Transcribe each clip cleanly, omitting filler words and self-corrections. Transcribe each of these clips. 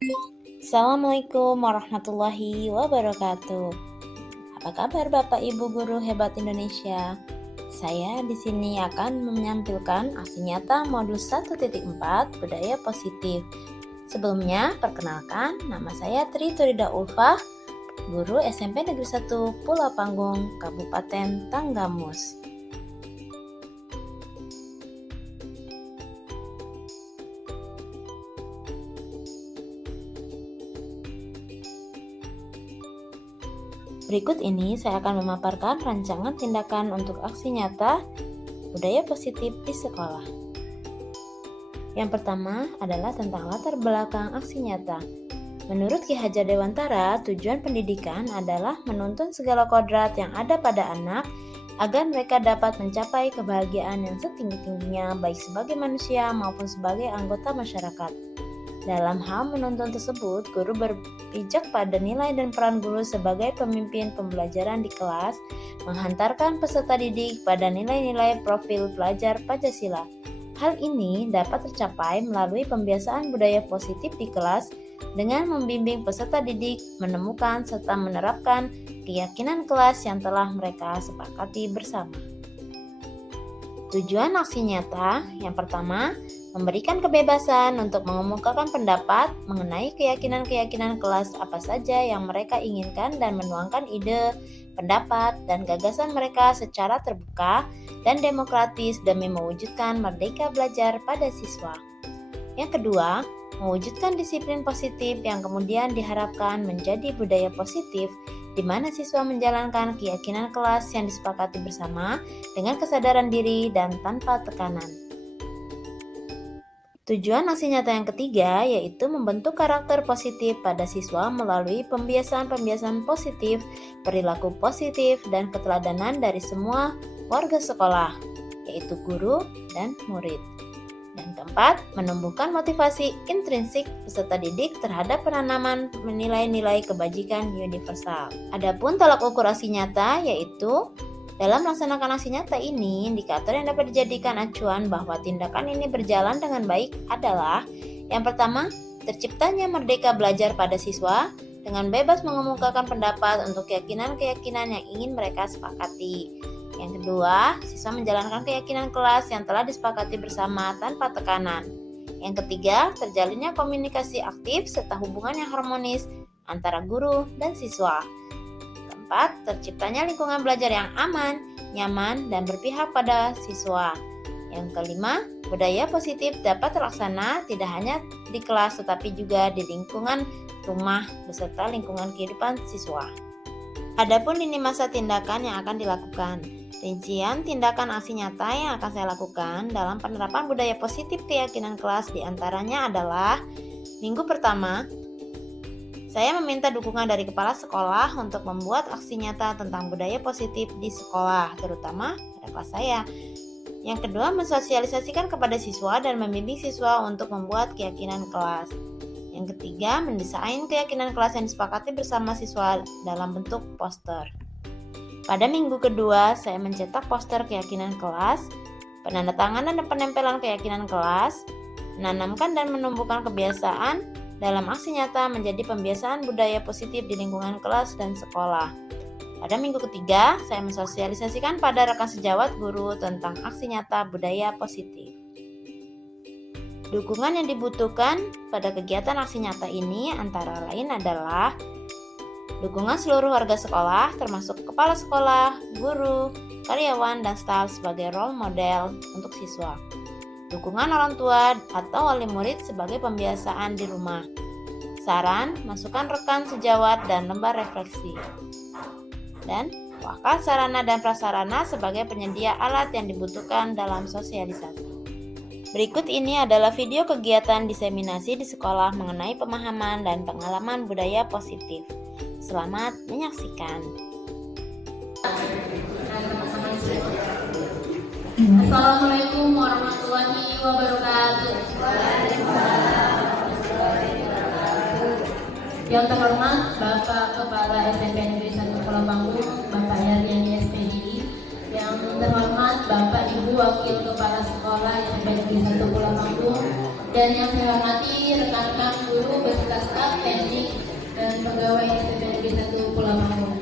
Assalamualaikum warahmatullahi wabarakatuh. Apa kabar Bapak Ibu guru hebat Indonesia? Saya di sini akan menampilkan aksi nyata modul 1.4 budaya positif. Sebelumnya, perkenalkan, nama saya Tri Turida Ulfah, guru SMP Negeri 1 Pulau Panggung, Kabupaten Tanggamus. Berikut ini saya akan memaparkan rancangan tindakan untuk aksi nyata budaya positif di sekolah. Yang pertama adalah tentang latar belakang aksi nyata. Menurut Ki Hajar Dewantara, tujuan pendidikan adalah menuntun segala kodrat yang ada pada anak agar mereka dapat mencapai kebahagiaan yang setinggi-tingginya baik sebagai manusia maupun sebagai anggota masyarakat. Dalam hal menuntun tersebut, guru berpijak pada nilai dan peran guru sebagai pemimpin pembelajaran di kelas, menghantarkan peserta didik pada nilai-nilai profil pelajar Pancasila. Hal ini dapat tercapai melalui pembiasaan budaya positif di kelas dengan membimbing peserta didik menemukan serta menerapkan keyakinan kelas yang telah mereka sepakati bersama. Tujuan aksi nyata yang pertama, memberikan kebebasan untuk mengemukakan pendapat mengenai keyakinan-keyakinan kelas apa saja yang mereka inginkan dan menuangkan ide, pendapat, dan gagasan mereka secara terbuka dan demokratis demi mewujudkan merdeka belajar pada siswa. Yang kedua, mewujudkan disiplin positif yang kemudian diharapkan menjadi budaya positif di mana siswa menjalankan keyakinan kelas yang disepakati bersama dengan kesadaran diri dan tanpa tekanan. Tujuan aksi nyata yang ketiga yaitu membentuk karakter positif pada siswa melalui pembiasaan-pembiasaan positif, perilaku positif, dan keteladanan dari semua warga sekolah, yaitu guru dan murid. Yang keempat, menumbuhkan motivasi intrinsik peserta didik terhadap penanaman nilai-nilai kebajikan universal. Adapun tolak ukur aksi nyata yaitu dalam melaksanakan aksi nyata ini, indikator yang dapat dijadikan acuan bahwa tindakan ini berjalan dengan baik adalah yang pertama, terciptanya merdeka belajar pada siswa dengan bebas mengemukakan pendapat untuk keyakinan-keyakinan yang ingin mereka sepakati. Yang kedua, siswa menjalankan keyakinan kelas yang telah disepakati bersama tanpa tekanan. Yang ketiga, terjalinnya komunikasi aktif serta hubungan yang harmonis antara guru dan siswa. Keempat, terciptanya lingkungan belajar yang aman, nyaman, dan berpihak pada siswa. Yang kelima, budaya positif dapat terlaksana tidak hanya di kelas tetapi juga di lingkungan rumah beserta lingkungan kehidupan siswa. Adapun lini masa tindakan yang akan dilakukan. Rincian tindakan aksi nyata yang akan saya lakukan dalam penerapan budaya positif keyakinan kelas diantaranya adalah minggu pertama, saya meminta dukungan dari kepala sekolah untuk membuat aksi nyata tentang budaya positif di sekolah, terutama pada kelas saya. Yang kedua, mensosialisasikan kepada siswa dan membimbing siswa untuk membuat keyakinan kelas. Yang ketiga, mendesain keyakinan kelas yang disepakati bersama siswa dalam bentuk poster. Pada minggu kedua, saya mencetak poster keyakinan kelas, penandatanganan dan penempelan keyakinan kelas, menanamkan dan menumbuhkan kebiasaan dalam aksi nyata menjadi pembiasaan budaya positif di lingkungan kelas dan sekolah. Pada minggu ketiga, saya mensosialisasikan pada rekan sejawat guru tentang aksi nyata budaya positif. Dukungan yang dibutuhkan pada kegiatan aksi nyata ini antara lain adalah dukungan seluruh warga sekolah termasuk kepala sekolah, guru, karyawan, dan staf sebagai role model untuk siswa. Dukungan orang tua atau wali murid sebagai pembiasaan di rumah. Saran, masukan rekan sejawat, dan lembar refleksi. Dan wakil sarana dan prasarana sebagai penyedia alat yang dibutuhkan dalam sosialisasi. Berikut ini adalah video kegiatan diseminasi di sekolah mengenai pemahaman dan pengalaman budaya positif. Selamat menyaksikan. Assalamualaikum warahmatullahi wabarakatuh. Yang terhormat Bapak Kepala SMP Negeri 1 Pulau Panggung, Bapak Yaryani SPDI. Yang terhormat Bapak Ibu Wakil Kepala Sekolah SMP Negeri 1 Pulau Panggung, dan yang saya hormati rekan-rekan guru guru beserta staf, teknik, dan pegawai SPP Negeri 1 Pulau Bangku.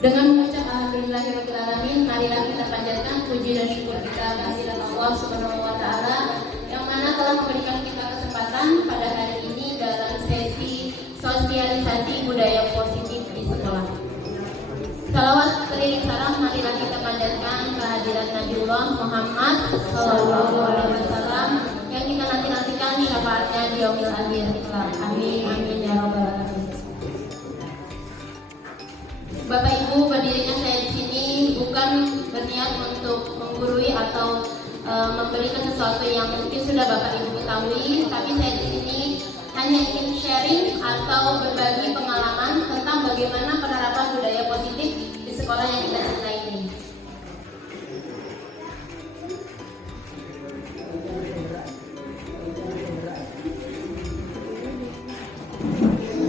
Dengan mengucap alhamdulillahirabbil alamin, marilah kita panjatkan puji dan syukur kita kehadirat Allah Subhanahu wa taala yang mana telah memberikan kita kesempatan pada hari ini dalam sesi sosialisasi budaya positif di sekolah. Salawat beriring salam marilah kita panjatkan kehadirat Nabiullah Muhammad Sallallahu Alaihi Wasallam yang kita nanti-nantikan syafaatnya di yaumil akhir. Amin amin ya rabbal alamin. Bapak Ibu, berdirinya saya di sini bukan berniat untuk menggurui atau memberikan sesuatu yang mungkin sudah Bapak Ibu ketahui, tapi saya di sini hanya ingin sharing atau berbagi pengalaman tentang bagaimana penerapan budaya positif di sekolah yang kita cintai ini.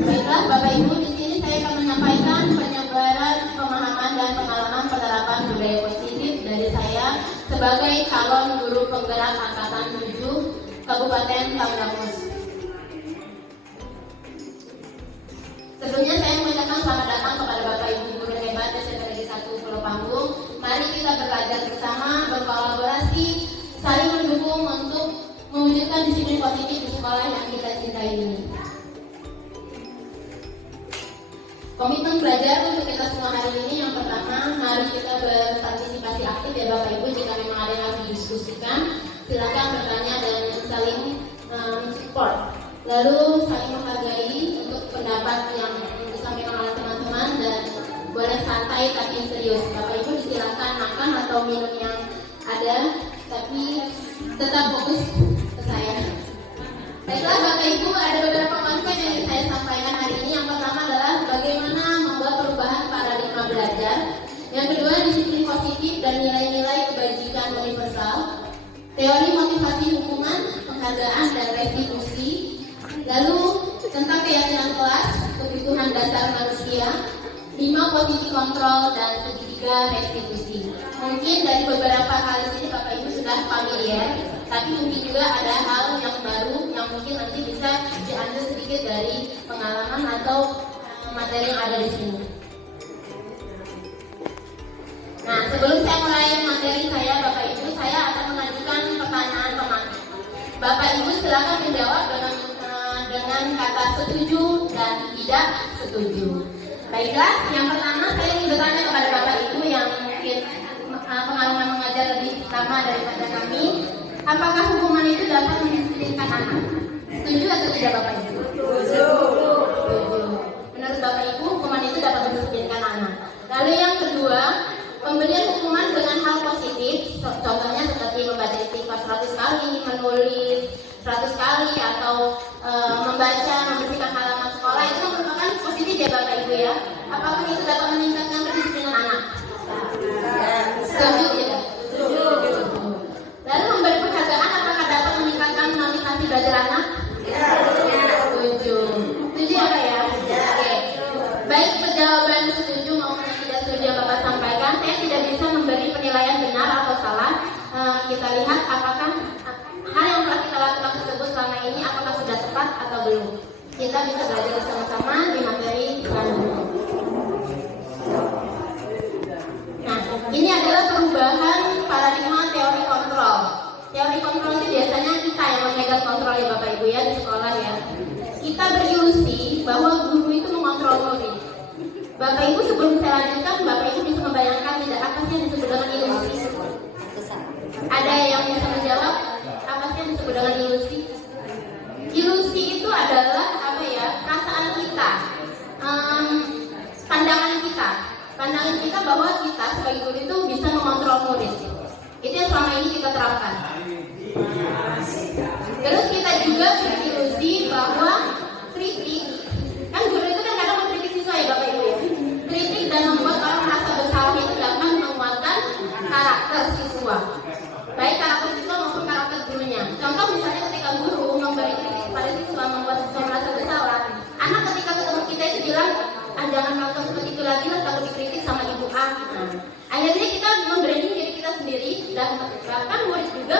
Baiklah Bapak Ibu, di sini saya akan menyampaikan penyebaran pemahaman dan pengalaman penerapan budaya positif dari saya sebagai calon guru penggerak angkatan 7 Kabupaten Pamekasan. Sebelumnya saya mengucapkan selamat datang kepada Bapak Ibu guru hebat SMP Negeri 1 Pulau Panggung. Mari kita belajar bersama, berkolaborasi, saling mendukung untuk mewujudkan disiplin positif di sekolah yang kita cintai ini. Komitmen belajar untuk kita semua hari ini yang pertama, mari kita berpartisipasi aktif ya Bapak Ibu. Jika memang ada yang harus didiskusikan, silakan bertanya dan saling support. Lalu saling menghargai untuk pendapat yang disampaikan oleh teman-teman dan boleh santai tapi serius. Bapak Ibu silakan makan atau minum yang ada, tapi tetap fokus ke saya. Baiklah Bapak Ibu, ada beberapa konsep yang ingin saya sampaikan hari ini. Yang pertama adalah bagaimana membuat perubahan paradigma belajar. Yang kedua, disiplin positif dan nilai-nilai kebajikan universal. Teori motivasi hubungan, penghargaan dan restitusi. Lalu tentang keyakinan kelas, kebutuhan dasar manusia, 5 posisi kontrol dan 3 restitusi. Mungkin dari beberapa hal ini Bapak Ibu sudah familiar, tapi mungkin juga ada hal yang baru yang mungkin nanti bisa diambil sedikit dari pengalaman atau materi yang ada di sini. Nah, sebelum saya mulai materi saya Bapak Ibu, saya akan mengajukan pertanyaan pemakai. Bapak Ibu silakan menjawab dengan kata setuju dan tidak setuju. Baiklah, yang pertama saya ingin bertanya kepada Bapak Ibu yang mungkin pengalaman mengajar lebih lama daripada kami. Apakah hukuman itu dapat mendisiplinkan anak? Setuju atau tidak Bapak Ibu? Setuju. Menurut Bapak Ibu, hukuman itu dapat mendisiplinkan anak. Lalu yang kedua, pemberian hukuman dengan hal positif, contohnya seperti membaca istighfar 100 kali, menulis 100 kali, atau membaca, membersihkan halaman sekolah, itu merupakan positif ya Bapak Ibu ya. Apakah itu dapat meningkatkan kedisiplinan anak? Setuju ya? Setuju. Lalu memberi penghargaan apakah dapat meningkatkan motivasi belajar anak? Ya. Setuju. Setuju ya Pak ya? Oke. Baik, jawaban setuju maupun tidak setuju yang Bapak sampaikan, saya tidak bisa memberi penilaian benar atau salah. Kita lihat apakah hal yang telah kita lakukan tersebut selama ini apakah sudah tepat atau belum. Kita bisa belajar bersama-sama di materi selanjutnya. Nah, ini adalah perubahan paradigma teori kontrol. Teori kontrol itu biasanya kita yang memegang kontrol ya Bapak Ibu ya di sekolah ya. Kita berilusi bahwa guru itu mengontrol murid. Bapak Ibu sebelum saya lanjutkan, Bapak Ibu bisa membayangkan tidak apa sih yang disebut dengan ilusi? Ada yang bisa menjawab apa sih yang disebut dengan ilusi? Ilusi itu adalah apa ya? Perasaan kita, pandangan kita bahwa kita sebagai guru itu bisa mengontrol murid. Itu yang selama ini kita terapkan. Terus kita juga berilusi bahwa kritik, kan guru itu kan kadang mengkritik siswa ya Bapak Ibu ya. Kritik dan membuat orang merasa bersalah itu dapat menguatkan karakter siswa, baik karakter siswa maupun karakter gurunya. Contoh misalnya ketika guru memberi kritik kepada siswa membuat siswa merasa bersalah, anak ketika ketemu kita itu bilang, jangan melakukan seperti itu lagi lah, takut dikritik sama ibu A. Akhirnya kita membranding diri kita sendiri dan bahkan murid juga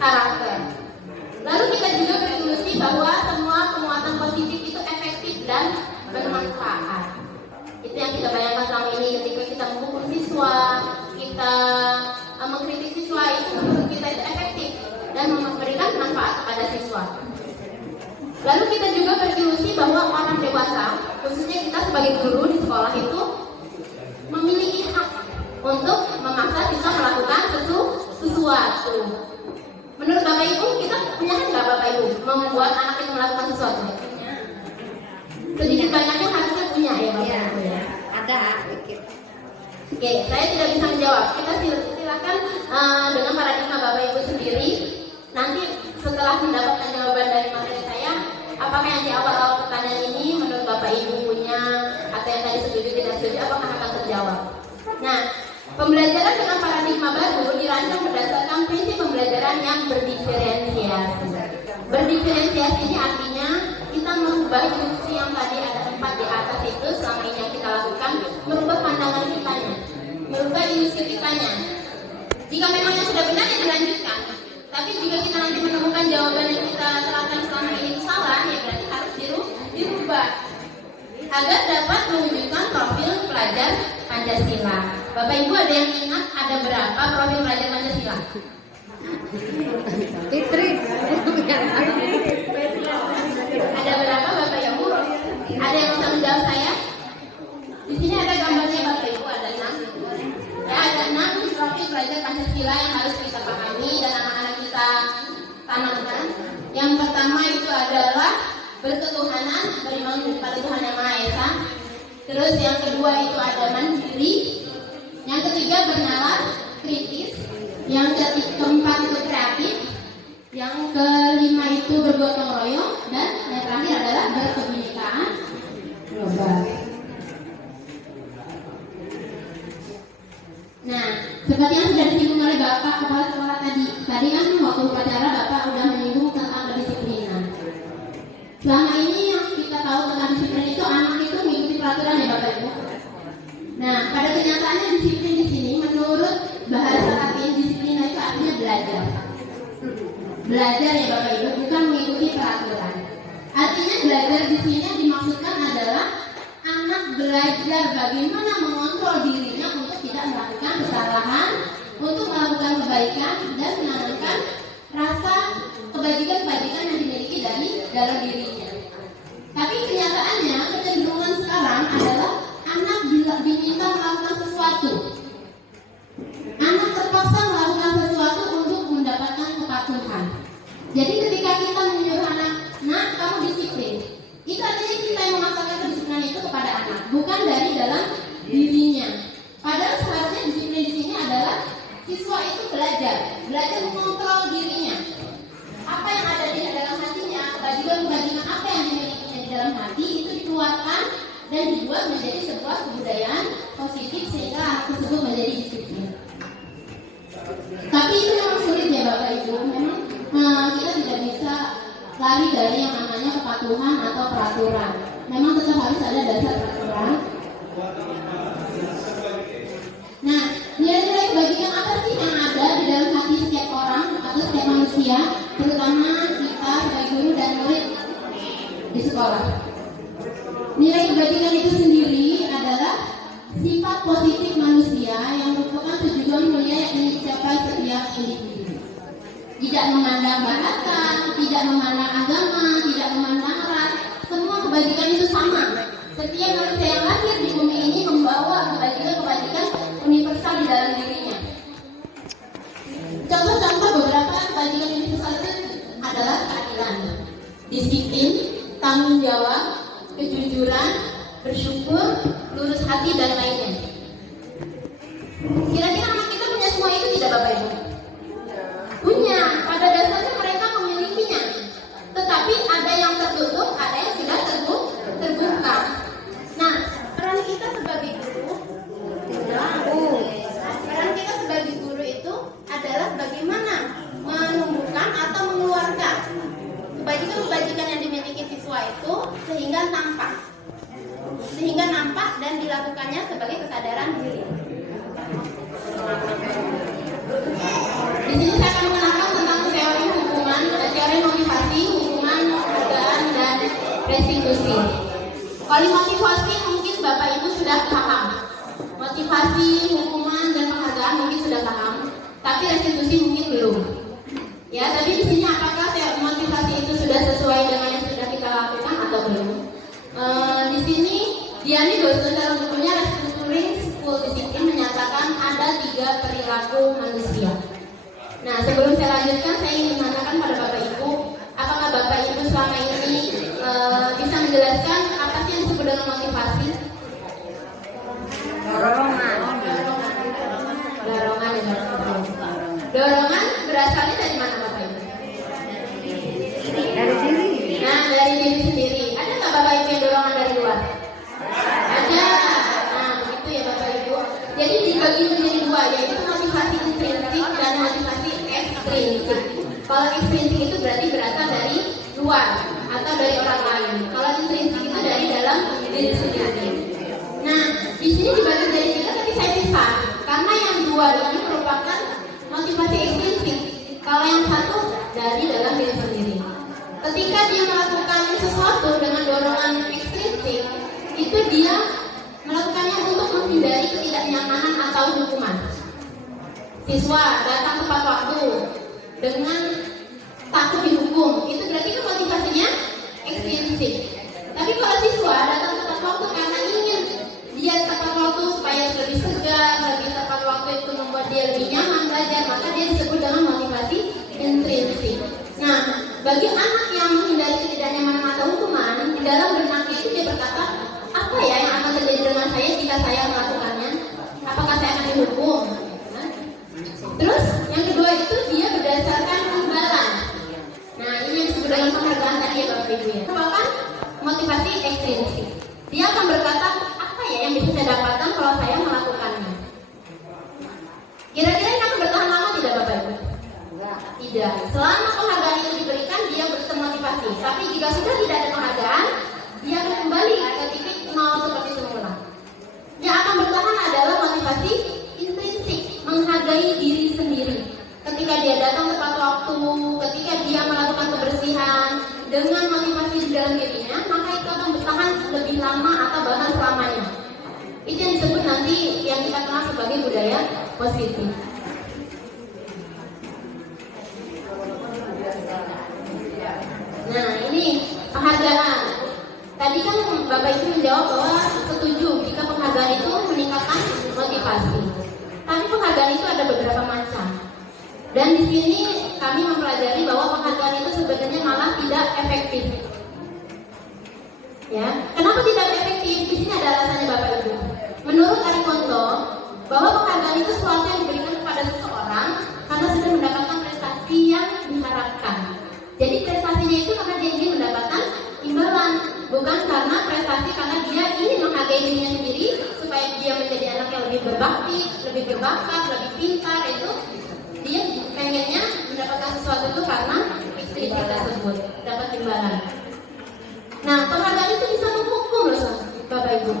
karakter. Lalu kita juga berilusi bahwa semua penguatan positif itu efektif dan bermanfaat. Itu yang kita bayangkan selama ini ketika kita menghukum siswa, kita mengkritik siswa, itu menurut kita itu efektif dan memberikan manfaat kepada siswa. Lalu kita juga berilusi bahwa orang dewasa, khususnya kita sebagai guru di sekolah itu memiliki hak untuk memaksa siswa melakukan sesuatu. Menurut Bapak Ibu, kita punya hak nggak Bapak Ibu membuat anak itu melakukan sesuatu? Sedikit banyaknya harusnya punya ya Bapak Ibu ya. Ada dikit. Oke, saya tidak bisa menjawab. Kita silakan dengan paradigma Bapak Ibu sendiri. Nanti setelah mendapatkan jawaban dari materi saya, apakah yang di awal pertanyaan ini menurut Bapak Ibu punya atau yang tadi setuju tidak setuju, apakah akan terjawab? Nah, pembelajaran dengan paradigma baru dirancang berdasarkan prinsip pembelajaran yang berdiferensiasi. Berdiferensiasi ini artinya kita merubah ilusi yang tadi ada 4 di atas itu selama ini yang kita lakukan, merubah pandangan kitanya, merubah ilusi kitanya. Jika memang yang sudah benar ya dilanjutkan. Tapi jika kita nanti menemukan jawaban yang kita terapkan selama ini salah, ya berarti harus dirubah agar dapat mewujudkan profil pelajar Pancasila. Bapak Ibu ada yang ingat ada berapa profil pelajar Pancasila? Fitri. Ada berapa Bapak Ibu? Ada yang bisa menjawab saya? Di sini ada gambarnya Bapak Ibu, ada 6. Ya, ada 6 profil pelajar Pancasila yang harus kita pahami dan anak-anak kita tanamkan. Yang pertama itu adalah berketuhanan, beriman kepada Tuhan Yang Maha Esa. Terus yang kedua itu ada mandiri. Yang ketiga bernalar, kritis. Yang keempat itu kreatif. Yang kelima itu bergotong royong. Dan yang terakhir adalah berkebinekaan global. Nah, seperti yang sudah disinggung oleh Bapak Kepala Sekolah tadi kan waktu upacara Bapak sudah menyinggung tentang kedisiplinan. Selama ini yang kita tahu tentang disiplin itu anak itu mengikuti peraturan ya Bapak Ibu. Nah, pada kenyataannya disiplin di sini menurut bahasa latin disiplin itu artinya belajar. Belajar ya Bapak Ibu, bukan mengikuti peraturan. Artinya belajar di sini yang dimaksudkan adalah anak belajar bagaimana mengontrol dirinya untuk tidak melakukan kesalahan, untuk melakukan kebaikan dan menanamkan rasa kebajikan-kebajikan yang dimiliki dari dalam dirinya. Tapi kenyataannya kecenderungan sekarang adalah anak diminta melakukan sesuatu. Anak terpaksa melakukan sesuatu untuk mendapatkan kepatuhan. Jadi ketika kita menyuruh anak, "Nak, kamu disiplin," itu artinya kita yang memaksakan kedisiplinan itu kepada anak, bukan dari dalam dirinya. Padahal seharusnya disiplin di sini adalah siswa itu belajar mengontrol dirinya. Apa yang ada di dalam hatinya, kebajikan apa yang dimilikinya di dalam hati itu dikeluarkan dan dibuat menjadi sebuah kebudayaan positif sehingga anak tersebut menjadi disiplin. Tapi itu memang sulit ya Bapak Ibu. Memang kita tidak bisa lari dari yang namanya kepatuhan atau peraturan. Memang tetap harus ada dasar peraturan. Nah, nilai-nilai kebajikan apa sih yang ada di dalam hati setiap orang atau setiap manusia, terutama kita sebagai guru dan murid di sekolah? Nilai kebajikan itu sendiri adalah sifat positif manusia yang merupakan tujuan mulia yang ingin dicapai setiap individu. Tidak memandang bahasa, tidak memandang agama, tidak memandang ras, semua kebajikan itu sama. Setiap manusia yang lahir di bumi ini membawa kebajikan-kebajikan universal di dalam dirinya. Contoh-contoh beberapa kebajikan universal itu adalah keadilan, disiplin, tanggung jawab, kejujuran, bersyukur, lurus hati, dan lainnya. Kira-kira anak kita punya semua itu tidak Bapak Ibu? Punya, pada dasarnya mereka memilikinya. Tetapi ada yang tertutup, ada yang sudah terbuka. Nah, peran kita sebagai guru, peran kita sebagai guru itu adalah bagaimana menumbuhkan atau mengeluarkan kebajikan-kebajikan yang dimiliki siswa itu sehingga nampak dan dilakukannya sebagai kesadaran diri. Di sini saya akan mengenalkan tentang teori motivasi, hukuman, penghargaan, dan restitusi. Kalau motivasi mungkin Bapak Ibu sudah paham. Motivasi, hukuman, dan penghargaan mungkin sudah paham, tapi restitusi mungkin belum. Ya, tapi di sini apakah motivasi itu sudah sesuai dengan yang sudah kita lakukan atau belum? Di sini Diani dosen dalam bukunya Restructuring School Discipline menyatakan ada 3 perilaku manusia. Nah, sebelum saya lanjutkan, saya ingin menanyakan pada Bapak Ibu, apakah Bapak Ibu selama ini bisa menjelaskan apa sih yang disebut dengan motivasi? Dorongan berasalnya dari mana Bapak Ibu? Dari diri. Nah, dari diri sendiri. Ada nggak Bapak Ibu yang dorongan dari luar? Ada. Nah, begitu ya Bapak Ibu. Jadi dibagi menjadi 2, yaitu motivasi intrinsik dan motivasi ekstrinsik. Kalau ekstrinsik itu berarti berasal dari luar atau dari orang lain. Kalau intrinsik itu dari dalam diri sendiri. Nah, di sini dibagi dari 3, tapi saya pisah karena yang 2 ini merupakan motivasi ekstrinsik. Kalau yang 1 dari dalam diri sendiri. Ketika dia melakukan sesuatu dengan dorongan ekstrinsik, itu dia melakukannya untuk menghindari ketidaknyamanan atau hukuman. Siswa datang tepat waktu dengan takut dihukum, itu berarti kan motivasinya ekstrinsik. Tapi kalau siswa datang tepat waktu karena ingin dia tepat waktu supaya lebih segar, lebih tepat waktu itu membuat dia lebih nyaman belajar, maka dia disebut dengan motivasi intrinsik. Nah, bagi anak yang menghindari ketidaknyamanan atau hukuman, di dalam benaknya itu dia berkata, apa ya yang akan terjadi dengan saya jika saya melakukannya? Apakah saya akan dihukum? Terus yang kedua itu dia berdasarkan imbalan. Nah, ini yang disebut dengan penghargaan tadi ya Bapak Ibu ya. Merupakan motivasi ekstrinsik. Dia akan berkata, apa ya yang bisa saya dapatkan kalau saya melakukannya? Kira-kira ini akan bertahan lama tidak Bapak Ibu? Tidak. Selama penghargaan itu diberikan, dia termotivasi. Tapi jika sudah tidak ada penghargaan, dia akan kembali ke titik nol seperti semula. Yang akan bertahan adalah motivasi intrinsik, menghargai diri sendiri. Ketika dia datang tepat waktu, ketika dia melakukan kebersihan dengan motivasi di dalam dirinya, maka itu akan bertahan lebih lama atau bahkan selamanya. Itu yang disebut nanti yang kita kenal sebagai budaya positif. Nah, ini penghargaan. Tadi kan Bapak Ibu menjawab bahwa setuju jika penghargaan itu meningkatkan motivasi. Tapi penghargaan itu ada beberapa macam. Dan di sini kami mempelajari bahwa penghargaan itu sebenarnya malah tidak efektif. Ya, kenapa tidak efektif? Di sini ada alasannya Bapak Ibu. Menurut Aristotle, bahwa penghargaan itu sesuatu yang diberikan kepada seseorang karena sudah mendapatkan prestasi yang diharapkan. Jadi prestasinya itu karena dia ingin mendapatkan imbalan, bukan karena prestasi karena dia ingin menghargai dirinya sendiri supaya dia menjadi anak yang lebih berbakti, lebih berbakat, lebih pintar. Itu dia pengennya mendapatkan sesuatu itu karena ekstrinsik tersebut, dapat imbalan. Nah, penghargaan itu bisa menghukum loh Bapak Ibu.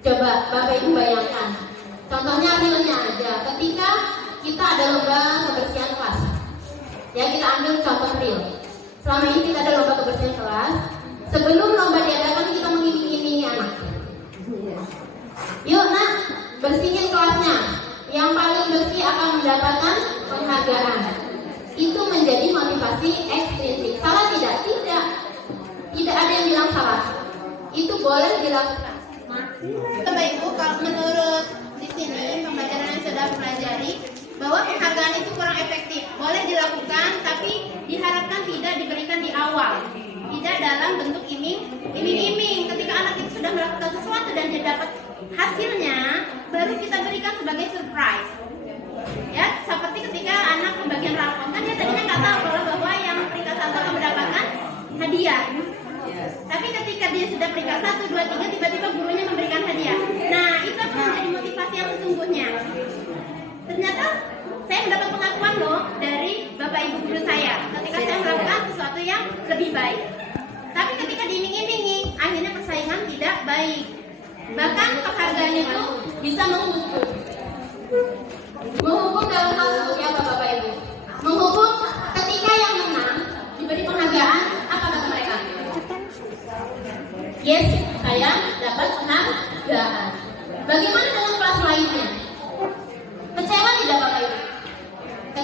Coba Bapak Ibu bayangkan. Contohnya realnya aja, ketika kita ada lomba kebersihan kelas. Ya, kita ambil contoh real. Selama ini kita ada lomba kebersihan kelas. Sebelum lomba diadakan kita mengiming-imingi anak. Yuk nak, bersihin kelasnya. Yang paling bersih akan mendapatkan penghargaan. Itu menjadi motivasi ekstrinsik. Salah tidak? Tidak. Tidak ada yang bilang salah. Itu boleh dilakukan. Bapak Ibu, kalau menurut di sini pembelajaran yang sudah pelajari bahwa penghargaan itu kurang efektif. Boleh dilakukan, tapi diharapkan tidak diberikan di awal. Tidak dalam bentuk iming-iming. Ketika anak itu sudah melakukan sesuatu dan dia dapat hasilnya, baru kita berikan sebagai surprise. Ya, seperti ketika anak pembagian rapot, kan dia tadinya nggak tahu bahwa yang peringkat 1 akan mendapatkan hadiah. Tapi ketika dia sudah peringkat 1, 2, 3, tiba-tiba gurunya memberikan hadiah. Nah, itu akan menjadi motivasi yang sesungguhnya. Ternyata saya mendapat pengakuan loh dari Bapak Ibu guru saya ketika saya melakukan sesuatu yang lebih baik. Tapi ketika diiming-imingi, akhirnya persaingan tidak baik. Bahkan penghargaan itu bisa menghukum. Menghukum dalam hal seperti apa Bapak Ibu? Menghukum ketika yang menang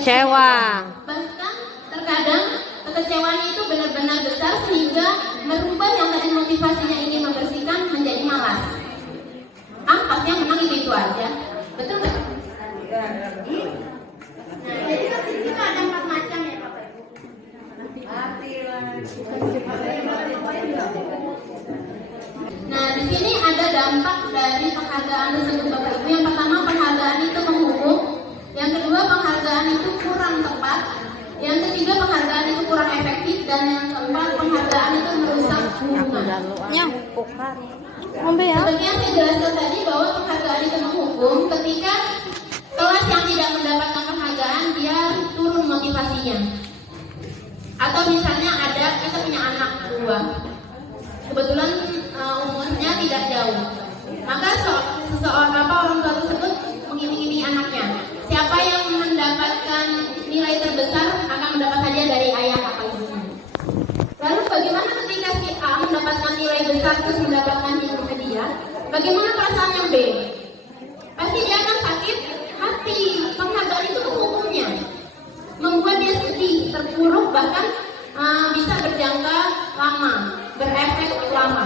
kecewa. Bahkan terkadang kekecewaan itu benar-benar besar sehingga merubah yang tadi motivasinya ingin membersihkan menjadi malas. Pasti yang menang itu aja. Betul nggak? Nah, jadi kita ada 4 macam ya Bapak Ibu. Nah, di sini ada dampak dari penghargaan tersebut Bapak Ibu. Yang pertama, penghargaan itu menghukum. Yang kedua, penghargaan itu kurang tepat. Yang ketiga, penghargaan itu kurang efektif. Dan yang keempat, penghargaan itu merusak hubungan. Seperti yang saya jelaskan tadi bahwa penghargaan itu menghukum. Ketika kelas yang tidak mendapatkan penghargaan, dia turun motivasinya. Atau misalnya kita punya anak 2, kebetulan umurnya tidak jauh, maka orang tua tersebut mengiming-imingi anaknya. Siapa yang mendapatkan nilai terbesar akan mendapat hadiah dari ayah atau ibunya. Lalu bagaimana ketika si A mendapatkan nilai besar terus mendapatkan hadiah? Bagaimana perasaan yang B? Pasti dia akan sakit hati. Penghargaan itu menghukumnya, membuat dia sedih, terpuruk, bahkan bisa berjangka lama, berefek lama.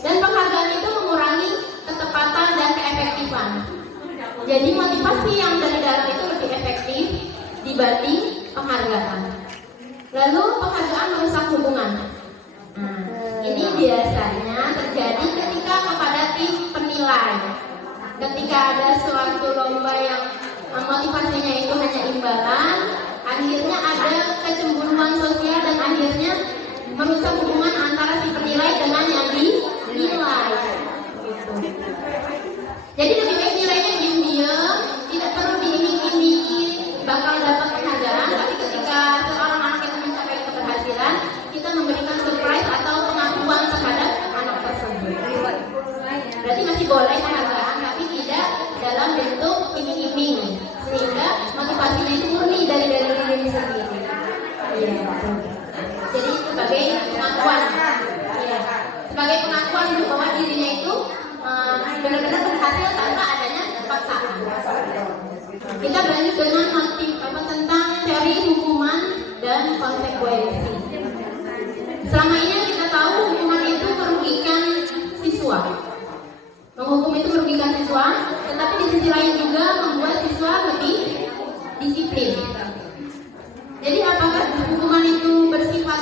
Dan penghargaan itu mengurangi ketepatan dan keefektifan. Jadi motivasi yang dari dalam itu lebih efektif dibanding penghargaan. Lalu penghargaan merusak hubungan. Nah, ini biasanya terjadi ketika kepada tim penilai. Ketika ada suatu lomba yang motivasinya itu hanya imbalan, akhirnya ada kecemburuan sosial dan akhirnya merusak hubungan antara si penilai dengan yang dinilai. Jadi lebih baik nilainya diam-diam, tidak perlu diiming-imingi bakal dapat penghargaan, tapi ketika seorang anak itu mencapai keberhasilan, kita memberikan surprise atau pengakuan terhadap anak tersebut. Berarti masih boleh penghargaan, tapi tidak dalam bentuk iming-iming, sehingga motivasinya itu murni dari diri sendiri. Ya. Jadi sebagai pengakuan, ya. Sebagai pengakuan bahwa dirinya itu benar-benar berhasil tanpa adanya paksaan. Kita berlanjut dengan tentang teori hukuman dan konsekuensi. Selama ini kita tahu hukuman itu merugikan siswa. Menghukum itu merugikan siswa, tetapi di sisi lain juga membuat siswa lebih disiplin. Jadi apakah hukuman itu bersifat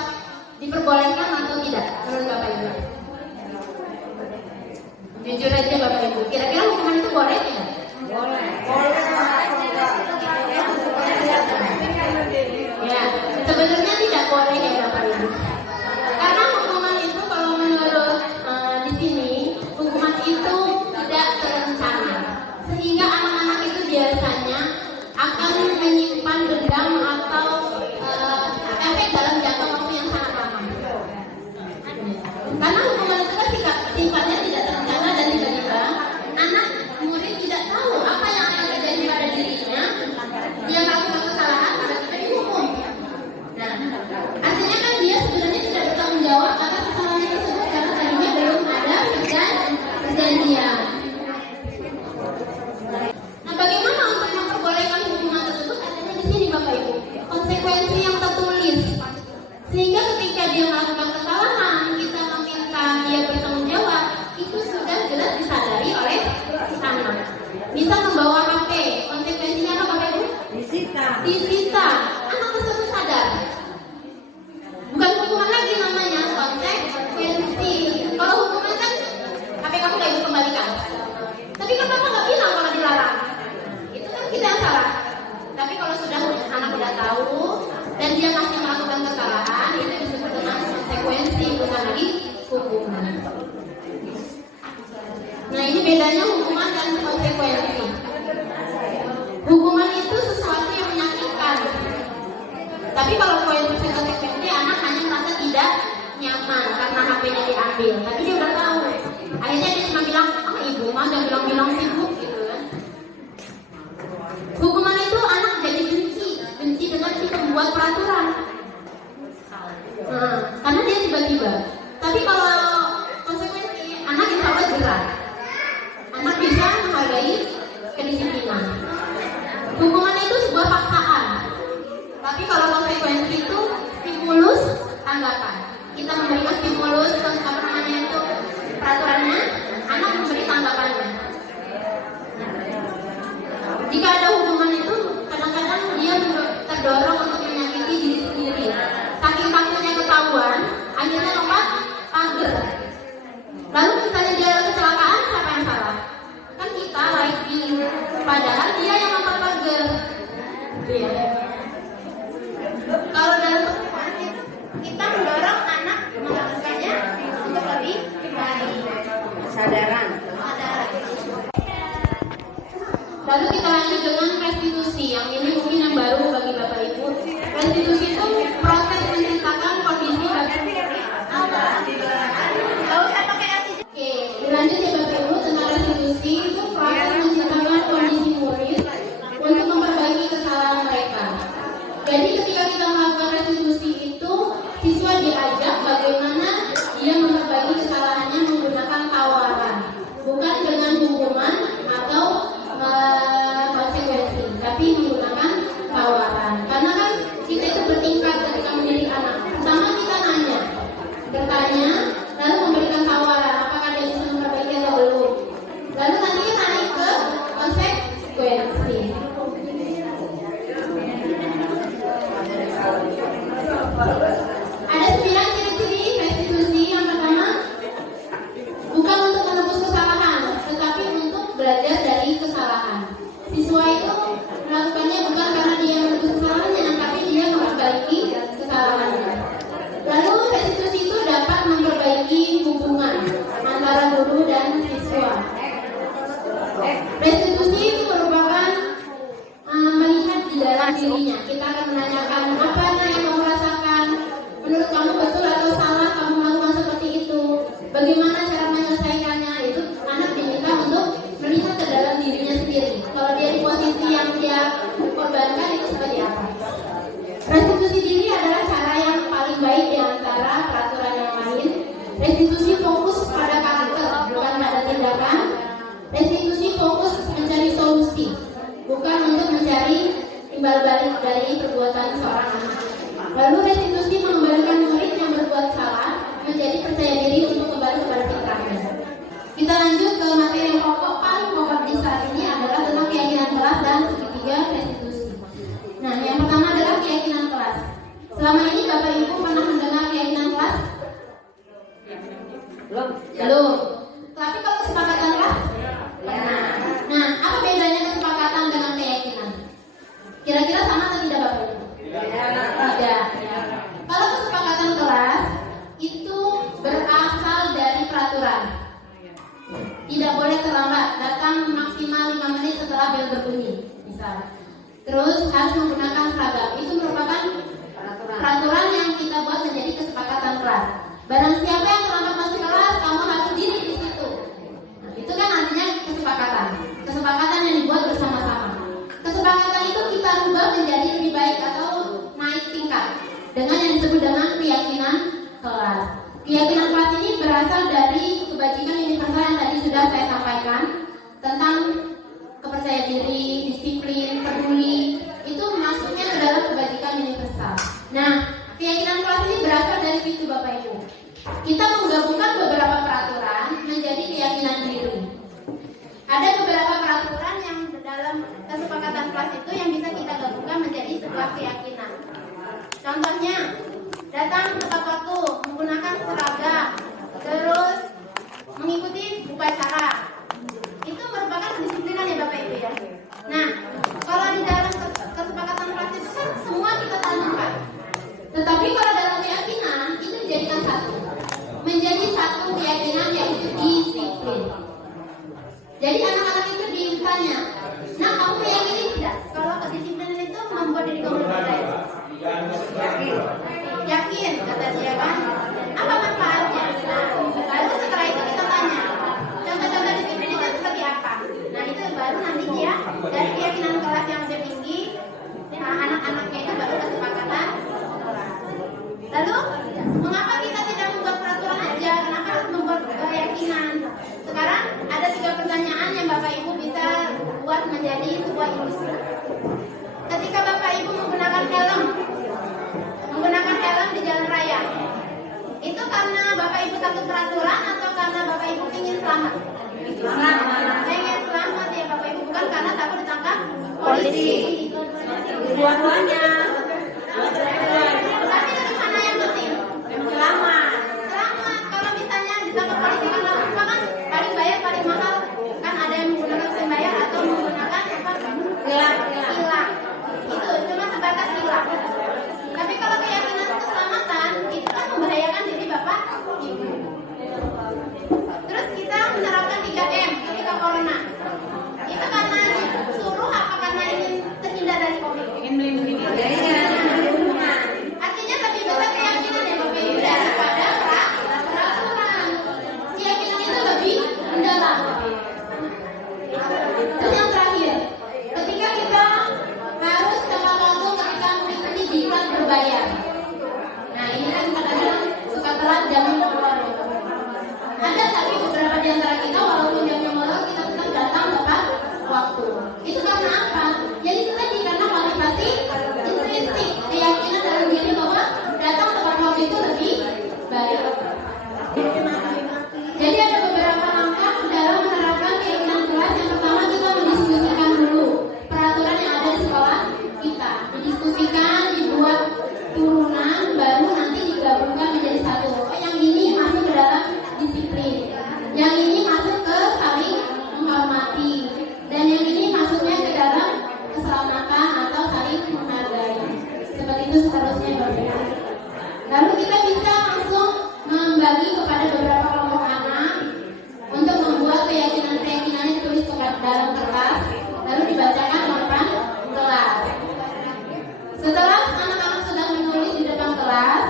diperbolehkan atau tidak menurut Bapak Ibu? Jujur aja Bapak Ibu, kira-kira hukuman itu boleh tidak? Boleh. Ya, sebenarnya tidak boleh ya Bapak Ibu. Karena hukuman itu kalau menurut di sini, hukuman itu tidak terencana, sehingga anak-anak itu biasanya akan menyimpan dendam atau efek dalam jangka waktu yang sangat lama. Karena hukuman itu kan sifatnya tidak terencana dan tiba-tiba anak murid tidak tahu apa yang akan terjadi pada dirinya. Dia melakukan kesalahan, tiba-tiba dihukum. Nah, artinya kan dia sebenarnya tidak bertanggung jawab atas kesalahannya tersebut karena tadinya belum ada perjanjian. Nah, bagaimana untuk memperbolehkan hukuman tersebut? Adanya di sini Bapak Ibu, konsekuensi yang tertulis. Sehingga ketika dia melakukan kesalahan, kita meminta dia bertanggung jawab, itu sudah jelas disadari oleh si anak. Bisa membawa HP, konsekuensinya apa Bapak Ibu? Disita. Anak tersebut sadar. Bukan hukuman lagi namanya, konsekuensi. Kalau hukuman kan HP kamu nggak ibu kembalikan. Tapi kan Bapak nggak bilang kalau dilarang. Itu kan kita yang salah. Tapi kalau sudah anak udah tahu dan dia masih melakukan kesalahan, itu disebut dengan konsekuensi, bukan lagi hukuman. Nah, ini bedanya hukuman dan konsekuensi. Hukuman itu sesuatu yang menyakitkan. Tapi kalau konsekuensi, anak hanya merasa tidak nyaman karena HP-nya diambil. Tapi dia udah tahu. Akhirnya dia cuma bilang, ibu mah udah bilang-bilang sibuk gitu kan. Hukuman itu anak jadi benci dengan si pembuat peraturan. Nah, karena dia tiba-tiba. Tapi kalau konsekuensi, anak insya Allah jerah. Anak bisa menghargai kedisiplinan. Hukuman Jadi ketika kita melakukan restitusi itu, siswa diajak bagaimana dia memperbaiki kesalahannya menggunakan tawaran, bukan dengan hukuman atau konsekuensi, tapi menggunakan tawaran. Karena kan kita itu bertingkat ketika mendidik anak. Pertama kita bertanya, lalu memberikan tawaran apakah dia bisa memperbaiki atau belum. Lalu nanti kita naik ke konsekuensi. Ada 9 ciri-ciri restitusi. Yang pertama, bukan untuk menebus kesalahan, tetapi untuk belajar dari kesalahan. Siswa itu melakukannya bukan karena dia menebus kesalahannya, tapi dia memperbaiki kesalahannya. Lalu restitusi itu dapat memperbaiki hubungan antara guru dan siswa. Restitusi itu merupakan melihat di dalam dirinya. Kita akan menanyakan apa yang kamu rasakan, menurut kamu betul atau salah kamu melakukan seperti itu, bagaimana cara menyelesaikannya. Itu anak diminta untuk melihat ke dalam dirinya sendiri. Kalau dia di posisi yang dia korbankan itu seperti apa. Restitusi diri adalah cara yang paling baik di antara peraturan yang lain. Restitusi fokus pada karakter, bukan pada tindakan. Restitusi fokus mencari solusi, bukan untuk mencari timbal balik dari perbuatan seorang anak. Lalu restitusi mengembalikan murid yang berbuat salah menjadi percaya diri untuk kembali kepada fitrahnya. Kita lanjut ke materi yang pokok. Paling pokok di saat ini adalah tentang keyakinan kelas dan segitiga restitusi. Nah, yang pertama adalah keyakinan kelas. Selama ini Bapak Ibu pernah mendengar keyakinan kelas? Belum. Tapi kalau kesepakatan kelas? Pernah. Nah, apa bedanya kesepakatan dengan keyakinan? Kira-kira sama atau tidak Bapak Ibu? Tidak. Kalau kesepakatan kelas itu berasal dari peraturan. Tidak boleh terlambat, datang maksimal 5 menit setelah bel berbunyi, misalnya. Terus harus menggunakan seragam. Itu merupakan peraturan yang kita buat menjadi kesepakatan kelas. Barang siapa yang terlambat masuk kelas, kamu harus diri di situ. Nah, itu kan artinya kesepakatan. Kesepakatan yang dibuat bersama-sama. Kesepakatan itu kita rubah menjadi lebih baik atau naik tingkat dengan yang disebut dengan keyakinan kelas. Keyakinan kelas ini berasal dari kebajikan universal yang tadi sudah saya sampaikan tentang kepercayaan diri, disiplin, peduli. Itu masuknya ke dalam kebajikan universal. Nah, keyakinan kelas ini berasal dari situ Bapak Ibu. Kita menggabungkan beberapa peraturan menjadi keyakinan diri. Ada beberapa peraturan yang dalam kesepakatan kelas itu yang bisa kita gabungkan menjadi sebuah keyakinan. Contohnya, datang tepat waktu, menggunakan seragam, terus mengikuti upacara. Itu merupakan kedisiplinan ya Bapak Ibu ya. Nah, kalau di dalam kesepakatan kelas itu kan semua kita tanamkan. Tetapi kalau dalam keyakinan itu dijadikan satu. Menjadi satu keyakinan yaitu disiplin. Jadi anak-anak itu ditanya, nah kamu meyakini tidak kalau kedisiplinan itu membuat diri kamu lebih baik? Yakin, kata dia kan. Apa manfaatnya? Nah, lalu setelah itu kita tanya, contoh-contoh disiplin itu seperti apa? Nah itu baru nanti dia dari keyakinan kelas yang lebih tinggi, anak-anaknya itu baru kesepakatan. Lalu, mengapa kita tidak membuat peraturan aja? Kenapa harus membuat keyakinan? Sekarang ada 3 pertanyaan yang Bapak Ibu bisa buat menjadi sebuah ilustrasi. Ketika Bapak Ibu menggunakan helm di jalan raya, itu karena Bapak Ibu takut peraturan atau karena Bapak Ibu ingin selamat? Ingin selamat ya Bapak Ibu, bukan karena takut ditangkap polisi. Dua-duanya. Tapi dari mana yang penting? Selamat. Kalau misalnya ditangkap polisi karena apa kan paling bayar paling mahal, kan ada yang menggunakan sembayar atau menggunakan apa? Hilang. Itu cuma sebatas hilang. Tapi kalau keyakinan keselamatan itu kan membahayakan diri Bapak Ibu. Terus kita menerapkan 3M ketika corona. Itu karena disuruh apa karena ingin terhindar dari COVID? Ingin melindungi diri. Atau berbayar. Nah ini kan kadang-kadang suka telat jamnya molor. Ada tapi beberapa di antara kita walaupun jamnya molor kita tetap datang tepat waktu. Itu karena apa? Jadi itu tadi karena motivasi intrinsik, keyakinan dalam diri bahwa datang tepat waktu itu lebih baik. Jadi ada beberapa langkah dalam menerapkan keyakinan kelas. Yang pertama kita mendiskusikan dulu peraturan yang ada di sekolah kita. Didiskusikan, dibuat turunan, baru nanti digabungkan menjadi satu. Oh, yang ini masuk ke dalam disiplin, yang ini masuk ke saling menghormati, dan yang ini masuknya ke dalam keselamatan atau saling menghargai. Seperti itu seterusnya Bapak. Lalu kita bisa langsung membagi kepada beberapa kelompok anak untuk membuat keyakinan-keyakinan ditulis ke dalam kertas, lalu dibacakan di depan kelas. Setelah anak-anak sudah menulis di depan kelas,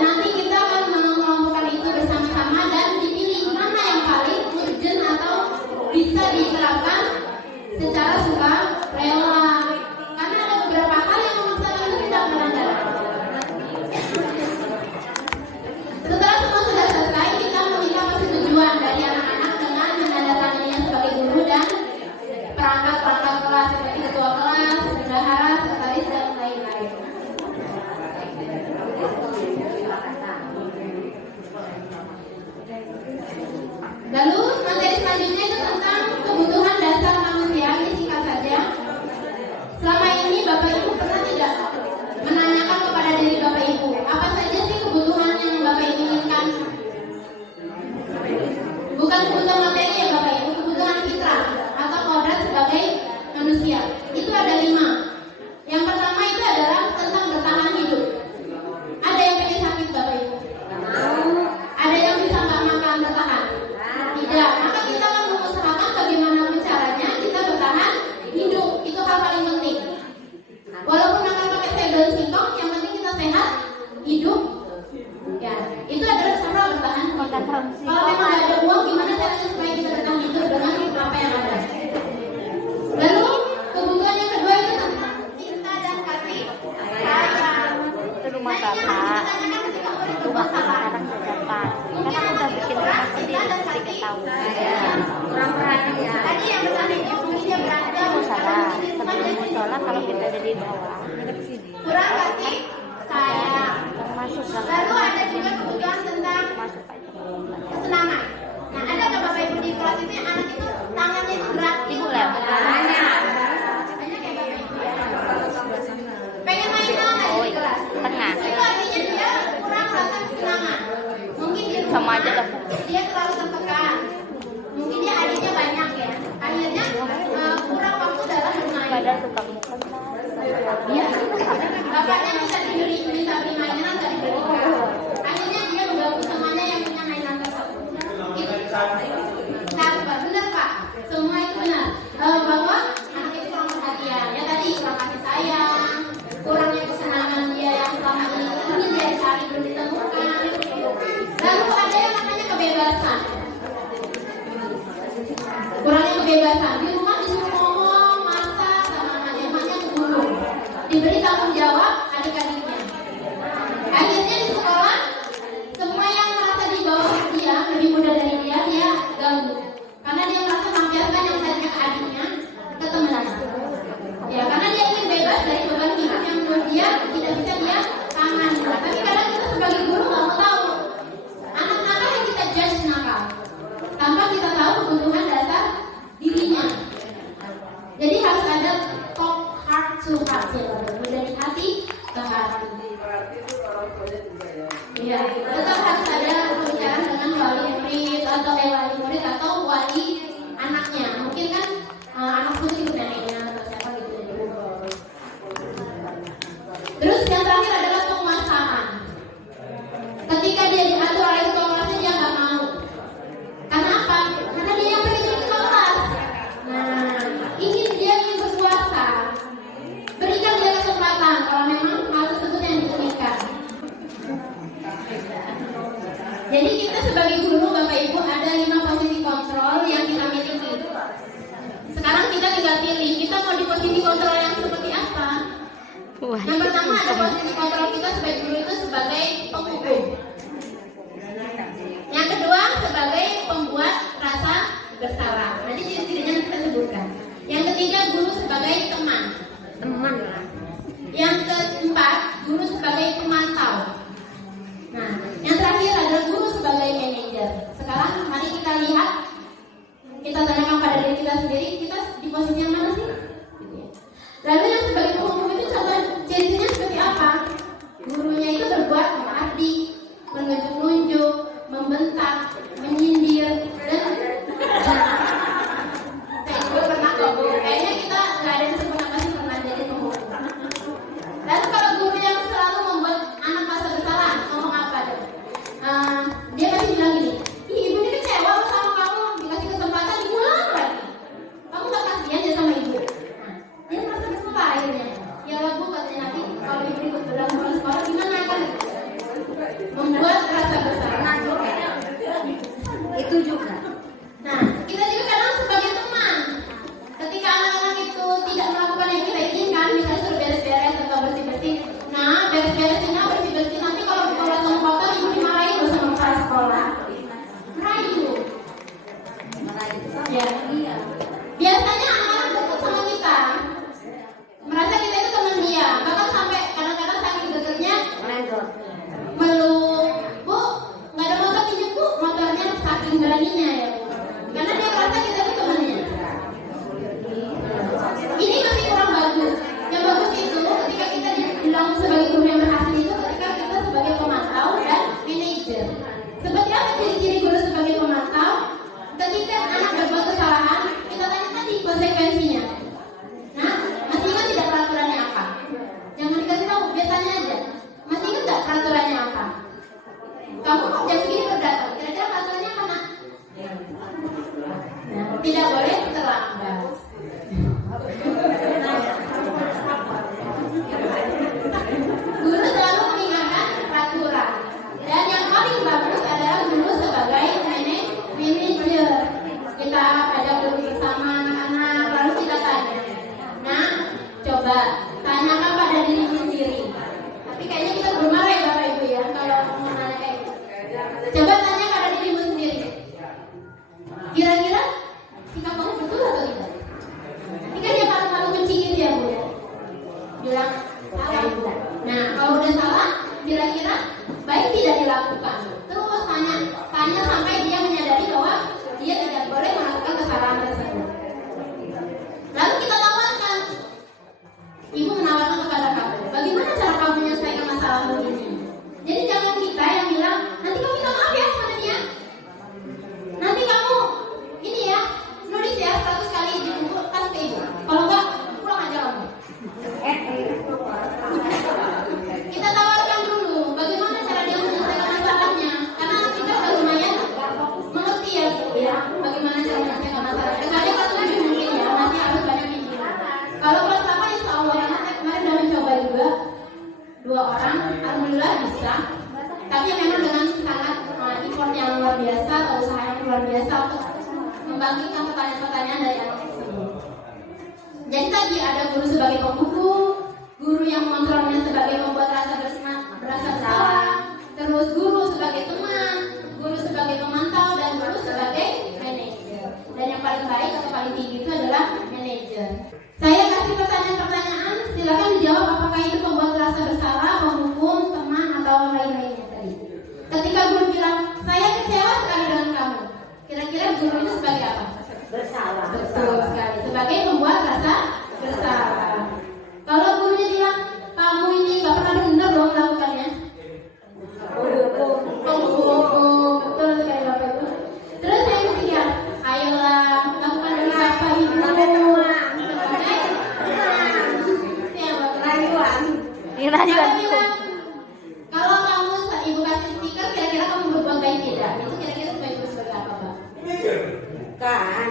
nanti kita akan mengelompokkan itu bersama-sama dan dipilih mana yang paling urgent atau bisa diterapkan secara sukarela. Karena ada beberapa hal yang memaksakan itu tidak melanggar. Setelah semua sudah selesai, kita meminta persetujuan dari anak-anak dengan menandatanganinya sebagai guru dan perangkat-perangkat kelas seperti ketua kelas, bendahara, sekretaris dan lain-lain. Lalu materi selanjutnya itu tentang kebutuhan dasar manusia. Ini singkat saja. Selama ini Bapak Ibu pernah tidak menanyakan kepada diri Bapak Ibu, apa saja sih kebutuhan yang Bapak Ibu inginkan? Bukan kebutuhan materi ya Bapak Ibu, kebutuhan fitrah atau kodrat sebagai manusia. Itu ada 5. Yang pertama itu adalah tentang bertahan hidup. Ada yang pengen sakit Bapak Ibu? Ada yang bisa nggak makan bertahan? Tidak. Maka kita akan mengusahakan bagaimana caranya kita bertahan hidup. Itu hal paling penting. Walaupun akan pakai segel singkong, yang penting kita sehat, hidup. Ya, itu adalah cara bertahan hidup. Kalau memang nggak ada uang, gimana caranya supaya kita bertahan hidup dengan apa yang ada? Lalu kebutuhan yang kedua itu tentang cinta dan kasih sayang. Itu rumah bapak, rumah sekarang berapa? Karena aku udah bikin rumah sendiri 3 tahun. Kurang perhatian ya. Tadi yang bersama itu mungkin dia berada Musola, sebelum musola kalau kita ada di bawah, kurang kasih sayang. masuk Lalu ada juga kebutuhan tentang masuk aja. kesenangan. Nah, ada nggak Bapak Ibu di kelas itu yang anak itu tangannya itu berat? Ibu lewat. Banyak ya Bapak Ibu ya. Pengen mainan aja di kelas. Tengah. Itu artinya dia kurang rasa kesenangan. Mungkin dia Sama aja dah. dia terlalu tertekan. Mungkin dia adiknya banyak ya. Akhirnya kurang waktu dalam bermain. Padahal tukang muka. Iya. Bapaknya bisa diberi minta beli mainan nggak diberi. Akhirnya dia menggabung semuanya yang punya mainan tersebut. Gitu. Nah, benar Pak. Semua itu benar. Bahwa anak itu kurang perhatian. Ya tadi kurang kasih sayang, kurangnya kesenangan dia yang selama ini dia cari belum ditemukan. Lalu ada yang namanya kebebasan. Kurangnya kebebasan. Di rumah disuruh ngomong, masak, sama emaknya keburu. Diberi tanggung jawab adik-adiknya. Akhirnya di sekolah semua yang merasa di bawah dia, lebih muda dari dia ganggu. Karena dia merasa melampiaskan yang tadinya ke adiknya ke temannya. Ya, karena dia ingin bebas dari beban hidup yang menurut dia tidak bisa dia tangani. Tapi kadang kita sebagai guru nggak mau tahu anak nakal yang kita judge nakal tanpa kita tahu kebutuhan dasar dirinya. Jadi harus ada talk heart to heart ya, dari hati ke hati. Ya, tetap harus ada pembicaraan dengan wali murid atau wali murid atau wali anaknya. Mungkin kan anak kucing neneknya atau siapa gitu jadi ngobrol. Terus yang terakhir adalah penguasaan. Ketika dia diatur oleh ketua kelasnya dia nggak mau. Karena apa? Karena dia yang pengen jadi ketua kelas. Nah, dia ingin berkuasa. Berikan dia kesempatan kalau memang hal tersebut yang diinginkan. Jadi kita sebagai guru Bapak Ibu ada 5 posisi kontrol yang kita miliki. Sekarang kita tinggal pilih kita mau di posisi kontrol yang seperti apa. Yang pertama posisi kontrol kita sebagai guru itu sebagai penghukum. Yang kedua sebagai pembuat rasa bersalah. Nanti ciri-cirinya kita sebutkan. Yang ketiga guru sebagai teman. Yang keempat guru sebagai pemantau. Nah, yang terakhir adalah guru sebagai manajer. Sekarang mari kita lihat, kita tanyakan pada diri kita sendiri, kita di posisi yang mana sih? Lalu yang sebagai penghukum itu contoh ciri-cirinya seperti apa? Gurunya itu berbuat mengabdi, menunjuk-nunjuk, membentak, menyindir, dan saya juga pernah kok Bu. Kayaknya kita nggak ada yang sempurna pasti pernah jadi penghukum. Lalu kalau guru yang selalu membuat anak merasa bersalah, ngomong apa dong? Dia pasti bilang gini, ih ibu ini kecewa sama kamu, dikasih kesempatan diulang lagi. Kamu nggak kasihan ya sama ibu? Nah, dia merasa bersalah akhirnya. Ya lah Bu, katanya nanti kalau ibu ikut dalam sekolah gimana kan? Membuat rasa bersalah. Itu juga. Nah, kita juga kadang sebagai teman. Ketika anak-anak itu tidak melakukan yang kita inginkan, misalnya suruh beres-beres atau bersih-bersih. Nah, beres-beresin, bersih-bersih. Nanti kalau langsung kotor, ibu dimarahin loh sama kepala sekolah. Merayu. Ya. Biasanya anak-anak dekat sama kita, merasa kita itu teman dia. Bahkan sampai kadang-kadang saking dekatnya meluk, Bu, nggak ada motor pinjam Bu, motornya saking beraninya ya Bu. Karena dia merasa kita itu temannya. Ini masih kurang bagus. Yang bagus itu ketika kita dibilang sebagai guru yang berhasil itu ketika kita sebagai pemantau dan manajer. Seperti apa ciri-ciri guru sebagai pemantau? Ketika anak berbuat kesalahan, kita tanya tadi konsekuensinya. Nah, masih ingat tidak peraturannya apa? Jangan dikasih tahu, dia tanya aja. Masih ingat tidak peraturannya apa? Kamu jam segini berdatang, kira-kira peraturannya apa nak? Nah, tidak boleh terlambat. Guru selalu mengingatkan peraturan. Dan yang paling bagus adalah guru sebagai manajer. Kita ajak duduk bersama anak-anak, lalu kita tanya. Nah, coba tanyakan pada diri sendiri. Tapi kayaknya kita belum marah ya Bapak Ibu ya kalau mau nanya kayak gitu. Coba tanya pada dirimu sendiri. Kira-kira sikap kamu betul atau tidak? Ini kan dia malu-malu kucingin dia Bu ya. Bilang salah. Nah, kalau udah salah, kira-kira baik tidak dilakukan. Terus tanya sampai dia menyadari bahwa dia tidak boleh melakukan kesalahan tersebut. Lalu kita tawarkan. Ibu menawarkan kepada kamu, bagaimana cara kamu menyelesaikan masalahmu ini? Jadi jangan kita yang bilang, nanti kamu minta maaf ya sama dia. Nanti kamu ini ya, nulis ya 100 kali di buku, kasih ke ibu. Kalau enggak, pulang aja kamu. Kita tawarkan dulu, bagaimana cara dia menyelesaikan masalahnya. Karena kita udah lumayan mengerti ya, Bu, ya, bagaimana cara menyelesaikan masalah. Kecuali kelas 7 mungkin ya, nanti harus banyak bimbingan. Kalau kelas 8 insya Allah, karena saya kemarin udah mencoba juga 2 orang, alhamdulillah bisa. Tapi memang dengan sangat effort yang luar biasa atau usaha yang luar biasa untuk membangkitkan pertanyaan-pertanyaan dari anak tersebut. Jadi tadi ada guru sebagai pembuku, guru yang mengontrolnya sebagai membuat rasa bersalah, terus guru sebagai teman, guru sebagai pemantau, dan guru sebagai manajer. Dan yang paling baik atau paling tinggi itu adalah manajer. Saya kasih pertanyaan-pertanyaan, silakan dijawab apakah itu membuat rasa bersalah, menghukum, teman, atau lain-lainnya tadi. Ketika guru bilang, saya kecewa sekali dengan kamu, kira-kira guru itu sebagai apa? Bersalah. Betul sekali, sebagai membuat rasa bersalah. Kalau gurunya bilang, kamu ini gak pernah benar loh melakukannya, penghukum, betul sekali Bapak Ibu. Terus yang ketiga, ayolah lakukan demi apa ibu. Rayuan. Kalau kamu ibu kasih stiker, kira-kira kamu berbuat baik tidak? Itu kira-kira sebagai guru sebagai apa Pak? Kan.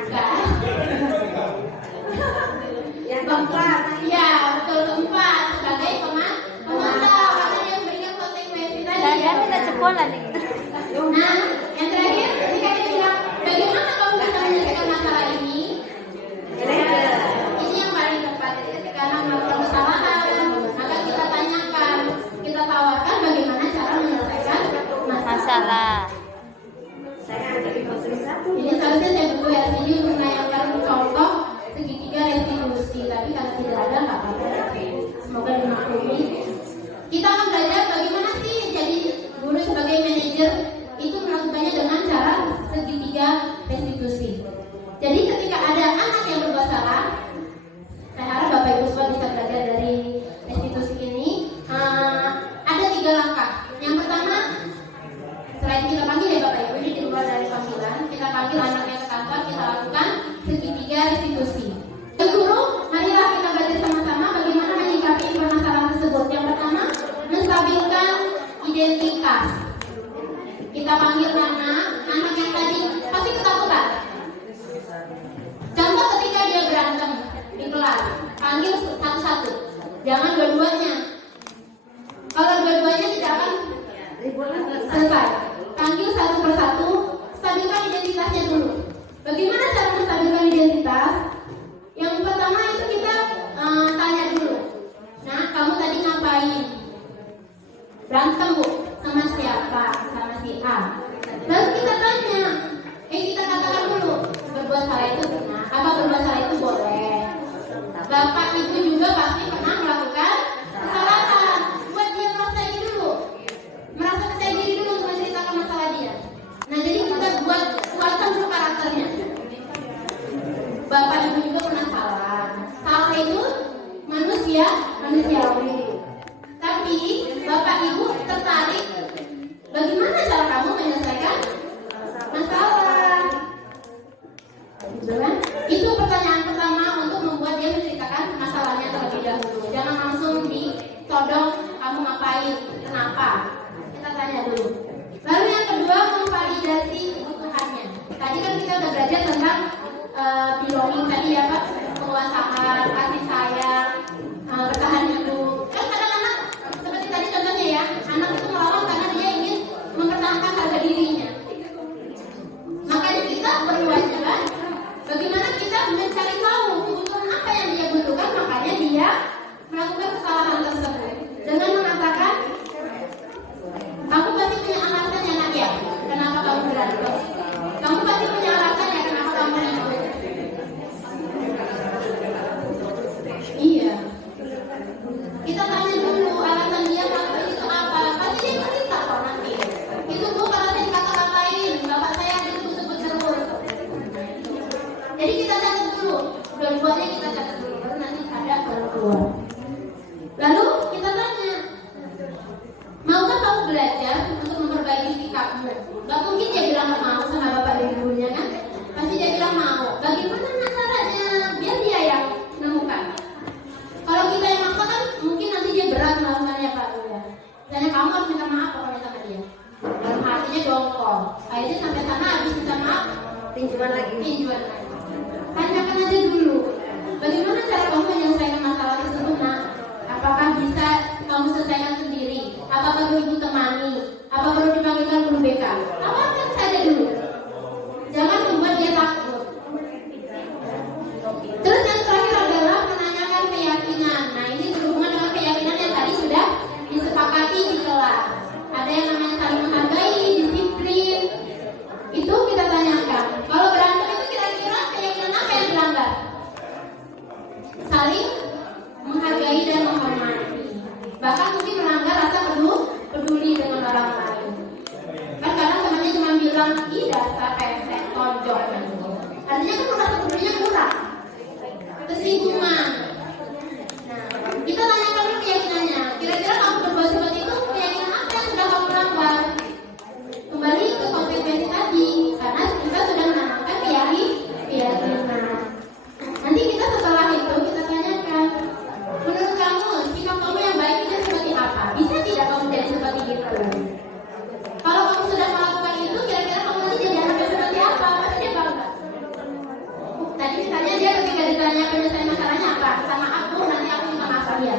Yang keempat, ya betul, keempat sebagai pemantau, karena dia memberikan konsekuensi tadi. Dan kita cepolan nih. Nah, yang terakhir ketika dia bilang, bagaimana kamu bisa menyelesaikan masalah ini? Ini yang paling tepat. Jadi ketika anak melakukan kesalahan, maka kita tanyakan, salah. Ini seharusnya saya butuh LCD untuk menayangkan contoh segitiga restitusi, tapi kalau tidak ada nggak apa-apa. Semoga dimaklumi. Kita akan belajar bagaimana sih jadi guru sebagai manajer itu melakukannya dengan cara segitiga restitusi. Jadi ketika ada anak yang berbuat salah, saya harap Bapak Ibu semua bisa belajar dari restitusi ini. Ada 3 langkah. Yang pertama, selain kita panggil ya Bapak Ibu, ini di luar dari panggilan, kita panggil anaknya ke kantor, kita lakukan segitiga restitusi. Guru, marilah kita belajar sama-sama bagaimana menyikapi permasalahan tersebut. Yang pertama, menstabilkan identitas. Kita panggil anak yang tadi pasti ketakutan. Contoh ketika dia berantem di kelas, panggil satu-satu, jangan dua-duanya. Kalau dua-duanya tidak akan selesai. Panggil satu persatu, stabilkan identitasnya dulu. Bagaimana cara menstabilkan identitas? Yang pertama itu kita tanya dulu. Nah, kamu tadi ngapain? Berantem Bu, sama siapa? Sama si A. Lalu kita tanya, kita katakan dulu, berbuat salah itu benar, apa berbuat salah itu boleh. Bapak Ibu juga pasti pernah melakukan kesalahan. Buat dia merasa ini dulu, merasa percaya diri dulu untuk menceritakan masalah dia. Nah, jadi kita kuatkan dulu karakternya. Bapak Ibu juga pernah salah. Salah itu manusiawi. Tapi Bapak Ibu tertarik bagaimana cara kamu menyelesaikan masalah. Itu pertanyaan pertama untuk membuat dia menceritakan masalahnya terlebih dahulu. Jangan langsung ditodong, kamu ngapain, kenapa. Kita tanya dulu. Lalu yang kedua, memvalidasi kebutuhannya. Tadi kan kita udah belajar tentang belonging tadi ya Pak, penguasaan, kasih sayang, bertahan hidup. Kan kadang-kadang seperti tadi contohnya ya, anak itu melawan karena dia ingin mempertahankan harga dirinya. Makanya kita berkewajiban bagaimana kita mencari tahu kebutuhan apa yang dia butuhkan, makanya dia melakukan kesalahan tersebut dengan mengatakan, kamu pasti punya alasan ya nak ya, kenapa kamu berantem? Kamu pasti punya alasan ya kenapa kamu ribut? Iya. Kita tanya dulu alasan dia melakukan itu apa. Pasti dia cerita kok nanti. Itu Bu, kalau saya dikata-katain, bapak saya disebut terus. Jadi kita catat dulu, dua-duanya kita catat dulu, baru nanti ada keluar. Lalu kita tanya, maukah kamu belajar untuk memperbaiki sikapmu? Gak mungkin dia bilang gak mau sama bapak dan ibunya kan? Pasti dia bilang mau. Bagaimana caranya? Biar dia yang menemukan. Kalau kita yang maksa kan mungkin nanti dia berat melakukannya Pak ya. Misalnya kamu harus minta maaf pokoknya sama dia. Dalam hatinya dongkol. Akhirnya sampai sana habis minta maaf, pinjuan lagi. Tanyakan aja dulu. Bagaimana cara kamu menyelesaikan masalah tersebut nak? Apakah bisa kamu selesaikan sendiri? Apa perlu ibu temani? Apa perlu dipanggilkan guru BK? Tawarkan saja dulu. Jangan membuat dia takut. Terus yang terakhir adalah menanyakan keyakinan. Nah, ini berhubungan dengan keyakinan yang tadi sudah disepakati di kelas. Ada yang namanya saling menghargai, disiplin. Itu kita tanyakan. Kalau berantem itu kira-kira keyakinan apa yang dilanggar? Saling menghargai dan menghormati. Bahkan mungkin melanggar rasa peduli dengan orang lain. Kan kadang temannya cuma bilang, ih dasar pesek, tonjok. Artinya kan rasa pedulinya kurang. Kesinggungan. Nah, kita tanyakan dulu keyakinannya. Kira-kira kamu berbuat seperti itu, keyakinan apa yang sudah kamu langgar? Kembali ke konsekuensi tadi, karena kita sudah menanamkan keyakinan. Nanti kita setelah itu kita tanyakan, menurut kamu sikap kamu yang baik itu seperti apa? Bisa tidak kamu jadi seperti itu? Kalau kamu sudah melakukan itu, kira-kira kamu nanti jadi anak yang seperti apa? Pasti dia bangga. Tadi misalnya dia ketika ditanya penyelesaian masalahnya apa? Sama aku, nanti aku minta maaf dia.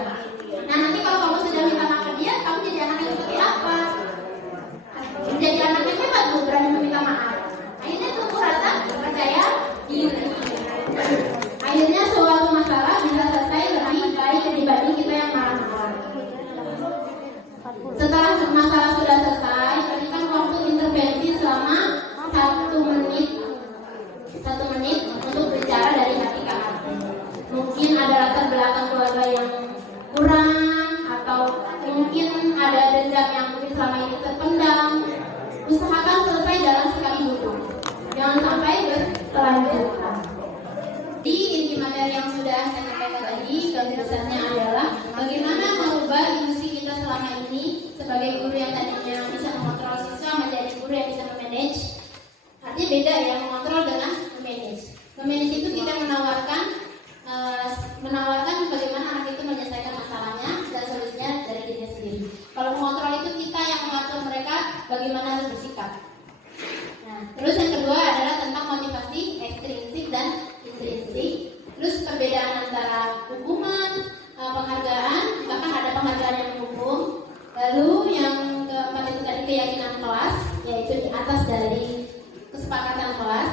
atas dari kesepakatan kelas.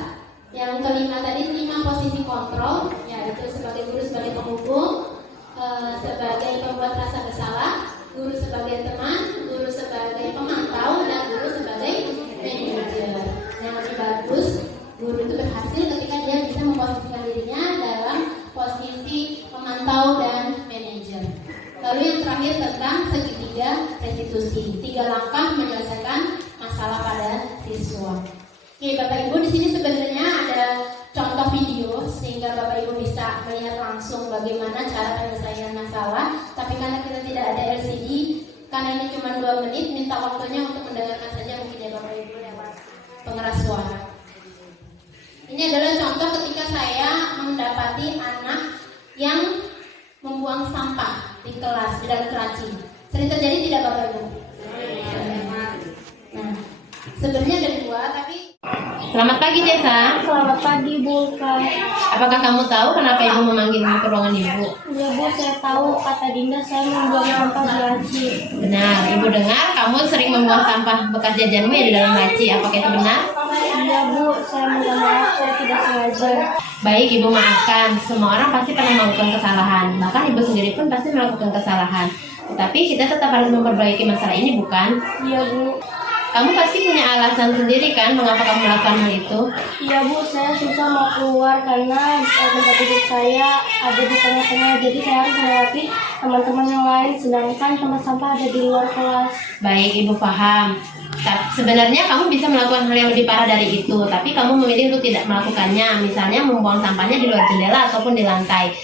Yang kelima tadi 5 posisi kontrol, yaitu sebagai guru sebagai penghubung, sebagai pembuat rasa bersalah, guru sebagai teman, guru sebagai pemantau, dan guru sebagai manajer. Yang lebih bagus, guru itu berhasil ketika dia bisa memposisikan dirinya dalam posisi pemantau dan manajer. Lalu yang terakhir tentang segitiga restitusi, 3 langkah menyelesaikan masalah pada siswa. Oke, Bapak Ibu, di sini sebenarnya ada contoh video sehingga Bapak Ibu bisa melihat langsung bagaimana cara penyelesaian masalah. Tapi karena kita tidak ada LCD, karena ini cuma 2 menit, minta waktunya untuk mendengarkan saja mungkin ya Bapak Ibu lewat pengeras suara. Ini adalah contoh ketika saya mendapati anak yang membuang sampah di kelas, di dalam keraci. Sering terjadi tidak Bapak Ibu? Nah, sebenarnya ada 2, tapi Selamat pagi, Tessa. Selamat pagi, Bu. Apakah kamu tahu kenapa Ibu memanggilmu ke ruangan Ibu? Ya, Bu, saya tahu kata Dinda saya membuang sampah di laci. Benar, Ibu dengar kamu sering membuang sampah bekas jajanmu ya di dalam laci. Apakah itu benar? Iya, Bu, saya minta maaf, saya tidak sengaja. Baik, Ibu maafkan. Semua orang pasti pernah melakukan kesalahan. Bahkan Ibu sendiri pun pasti melakukan kesalahan. Tetapi kita tetap harus memperbaiki masalah ini, bukan? Iya, Bu. Kamu pasti punya alasan sendiri kan mengapa kamu melakukan hal itu? Iya, Bu, saya susah mau keluar karena tempat duduk saya ada di tengah-tengah, jadi saya harus melewati teman-teman yang lain, sedangkan tempat sampah ada di luar kelas. Baik, Ibu paham. Sebenarnya kamu bisa melakukan hal yang lebih parah dari itu, tapi kamu memilih untuk tidak melakukannya. Misalnya membuang sampahnya di luar jendela ataupun di lantai.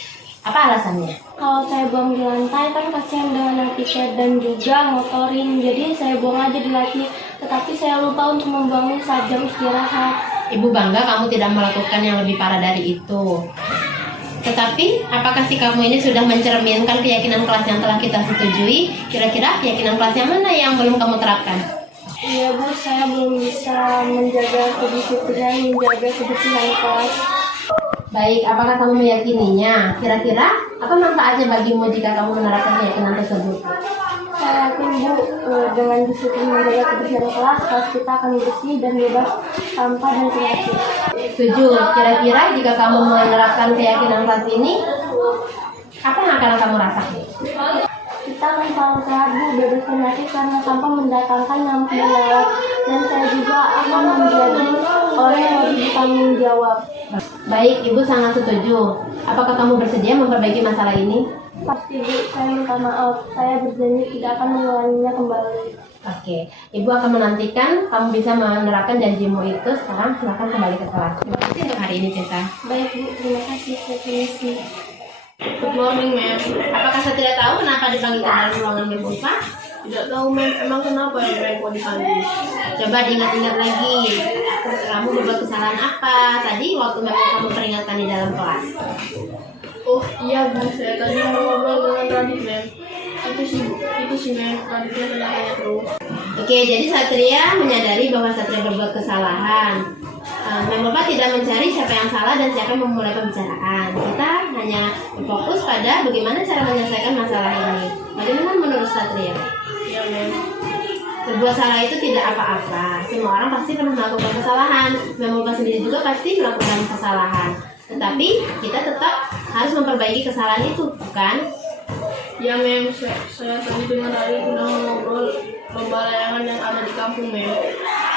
Apa alasannya? Kalau saya buang di lantai kan kasihan dengan tiket dan juga motorin, jadi saya buang aja di laci. Tetapi saya lupa untuk membuangnya saat jam istirahat. Ibu bangga kamu tidak melakukan yang lebih parah dari itu. Tetapi, apakah sikapmu ini sudah mencerminkan keyakinan kelas yang telah kita setujui? Kira-kira keyakinan kelas yang mana yang belum kamu terapkan? Iya, Bu, saya belum bisa menjaga kedisiplinan, menjaga kebersihan kelas. Baik, apakah kamu meyakininya? Kira-kira, apa manfaatnya bagimu jika kamu menerapkan keyakinan tersebut? Saya yakin, Bu, dengan disiplin menjaga kebersihan kelas kita akan bersih dan bebas sampah dan penyakit. Setuju. Kira-kira jika kamu menerapkan keyakinan kelas ini, apa yang akan kamu rasakan? Kita akan selalu sehat, Bu, bebas penyakit karena sampah mendatangkan nyamuk dan lalat. Dan saya juga akan menjadi orang yang lebih bertanggung jawab. Baik, Ibu sangat setuju. Apakah kamu bersedia memperbaiki masalah ini? Pasti, Bu, saya minta maaf. Saya berjanji tidak akan mengulanginya kembali. Oke, Ibu akan menantikan kamu bisa menerapkan janjimu itu. Sekarang silakan kembali ke kelas. Terima kasih untuk hari ini, Tessa. Baik, Bu, terima kasih. Saya permisi. Good morning, ma'am. Apakah saya tidak tahu kenapa dipanggil ke dalam ruangan Ibu Pak? Tidak tahu, ma'am. Emang kenapa ya kok dipanggil? Coba diingat-ingat lagi. Kamu berbuat kesalahan apa tadi waktu memang kamu peringatkan di dalam kelas? Oh iya, Bu. Saya tadi mau ngobrol dengan Radit, ma'am. Itu sih, ma'am. Raditnya tanya-tanya terus. Oke, jadi Satria menyadari bahwa Satria berbuat kesalahan. Bapak tidak mencari siapa yang salah dan siapa yang memulai pembicaraan. Kita hanya berfokus pada bagaimana cara menyelesaikan masalah ini. Bagaimana menurut Satria? Iya, ma'am. Berbuat salah itu tidak apa-apa. Semua orang pasti pernah melakukan kesalahan. Bapak sendiri juga pasti melakukan kesalahan. Tetapi kita tetap harus memperbaiki kesalahan itu, bukan? Iya, ma'am. Saya tadi dengan Radit udah ngobrol lomba layangan yang ada di kampung, ma'am.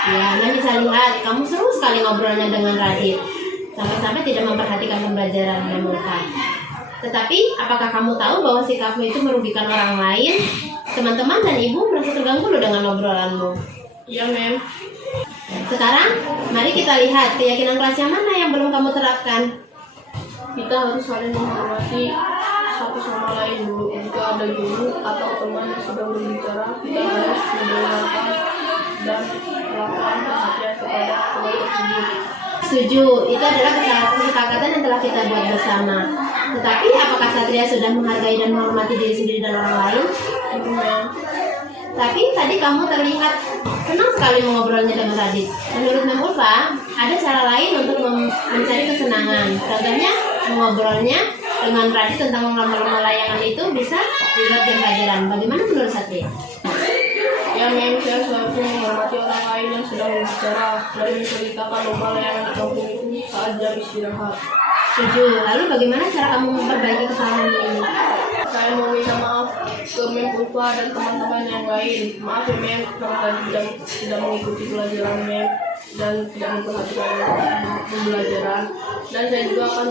Ya, Anda bisa lihat, kamu seru sekali ngobrolnya dengan Radit. Sampai-sampai tidak memperhatikan pembelajaran Memulka. Tetapi, apakah kamu tahu bahwa sikapmu itu merugikan orang lain? Teman-teman dan ibu merasa terganggu loh dengan obrolanmu. Iya, ma'am. Sekarang, mari kita lihat keyakinan kelas yang mana yang belum kamu terapkan. Kita harus saling menghormati satu sama lain, Bu. Jika ada guru atau teman yang sedang berbicara, kita harus mendengarkan dan melakukan perhatian kepada teman tersebut. Setuju, itu adalah kesepakatan yang telah kita buat bersama. Tetapi, apakah Satria sudah menghargai dan menghormati diri sendiri dan orang lain? Itu, ma'am. Tapi tadi kamu terlihat senang sekali mengobrolnya dengan Radit. Menurut Mem Ulfa, ada cara lain untuk mencari kesenangan. Contohnya, mengobrolnya dengan Radit tentang lomba-lomba layangan itu bisa dibuat jam pelajaran. Bagaimana menurut Satria? Ya mem, saya selalu menghormati orang lain yang sedang berbicara dan menceritakan lomba layanan di kampung itu saat jam istirahat. Setuju. Lalu bagaimana cara kamu memperbaiki kesalahan ini? Saya mau minta maaf ke Mem Ulfa dan teman-teman yang lain. Maaf ya Mem, karena tadi tidak mengikuti pelajaran Mem dan tidak memperhatikan pembelajaran. Dan saya juga akan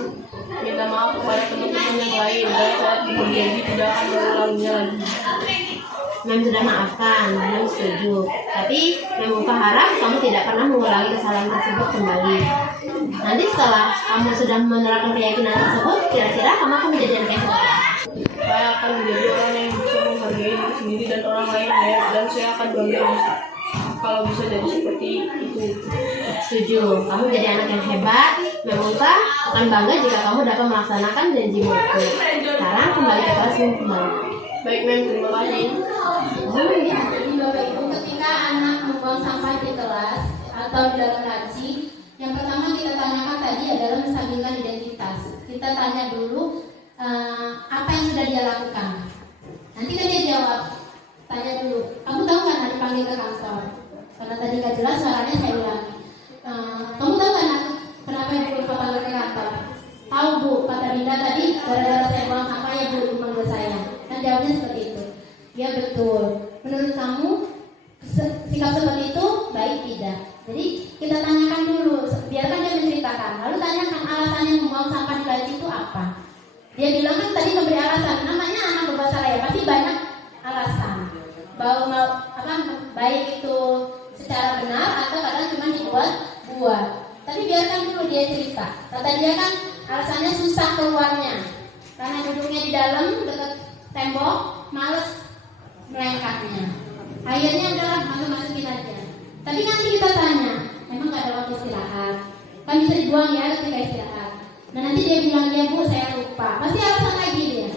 minta maaf kepada teman-teman yang lain dan saya berjanji tidak akan mengulanginya lagi. Mem sudah maafkan, Mem setuju. Tapi Mem harap kamu tidak pernah mengulangi kesalahan tersebut kembali. Nanti setelah kamu sudah menerapkan keyakinan tersebut, kira-kira kamu akan menjadi anak yang seperti apa? Saya akan menjadi orang yang bisa menghargai diri sendiri dan orang lain ya, dan saya akan bangga kalau bisa jadi seperti itu. Setuju. Kamu jadi anak yang hebat. Mem akan bangga jika kamu dapat melaksanakan janjimu itu. Sekarang kembali ke kelasmu kembali. Baik Mem, terima kasih. Jadi Bapak Ibu, ketika anak membuang sampah di kelas atau di dalam laci, yang pertama kita tanyakan tadi adalah menstabilkan identitas. Kita tanya dulu apa yang sudah dia lakukan. Nanti kan dia jawab, tanya dulu, kamu tahu kan ada dipanggil ke kantor? Karena tadi nggak jelas suaranya, saya ulangi. Kamu tahu kan kenapa ibu lupa panggil ke kantor? Tahu Bu, kata Dinda tadi gara-gara saya buang sampah ya Bu, dipanggil saya. Dan jawabnya seperti itu. Ya betul. Menurut kamu sikap seperti itu baik tidak? Jadi kita tanyakan dulu, biarkan dia menceritakan. Lalu tanyakan alasannya membuang sampah di laci itu apa? Dia bilang kan tadi memberi alasan. Namanya anak berbahasa ya pasti banyak alasan. Baik itu secara benar atau kadang cuma dibuat-buat. Tapi biarkan dulu dia cerita. Kata dia kan alasannya susah keluarnya karena duduknya di dalam dekat tembok, males melengkapnya. Akhirnya adalah masukin aja. Tapi nanti kita tanya, memang gak ada waktu istirahat? Kan bisa dibuang ya ketika istirahat. Nah nanti dia bilang, ya Bu saya lupa. Pasti alasan lagi dia.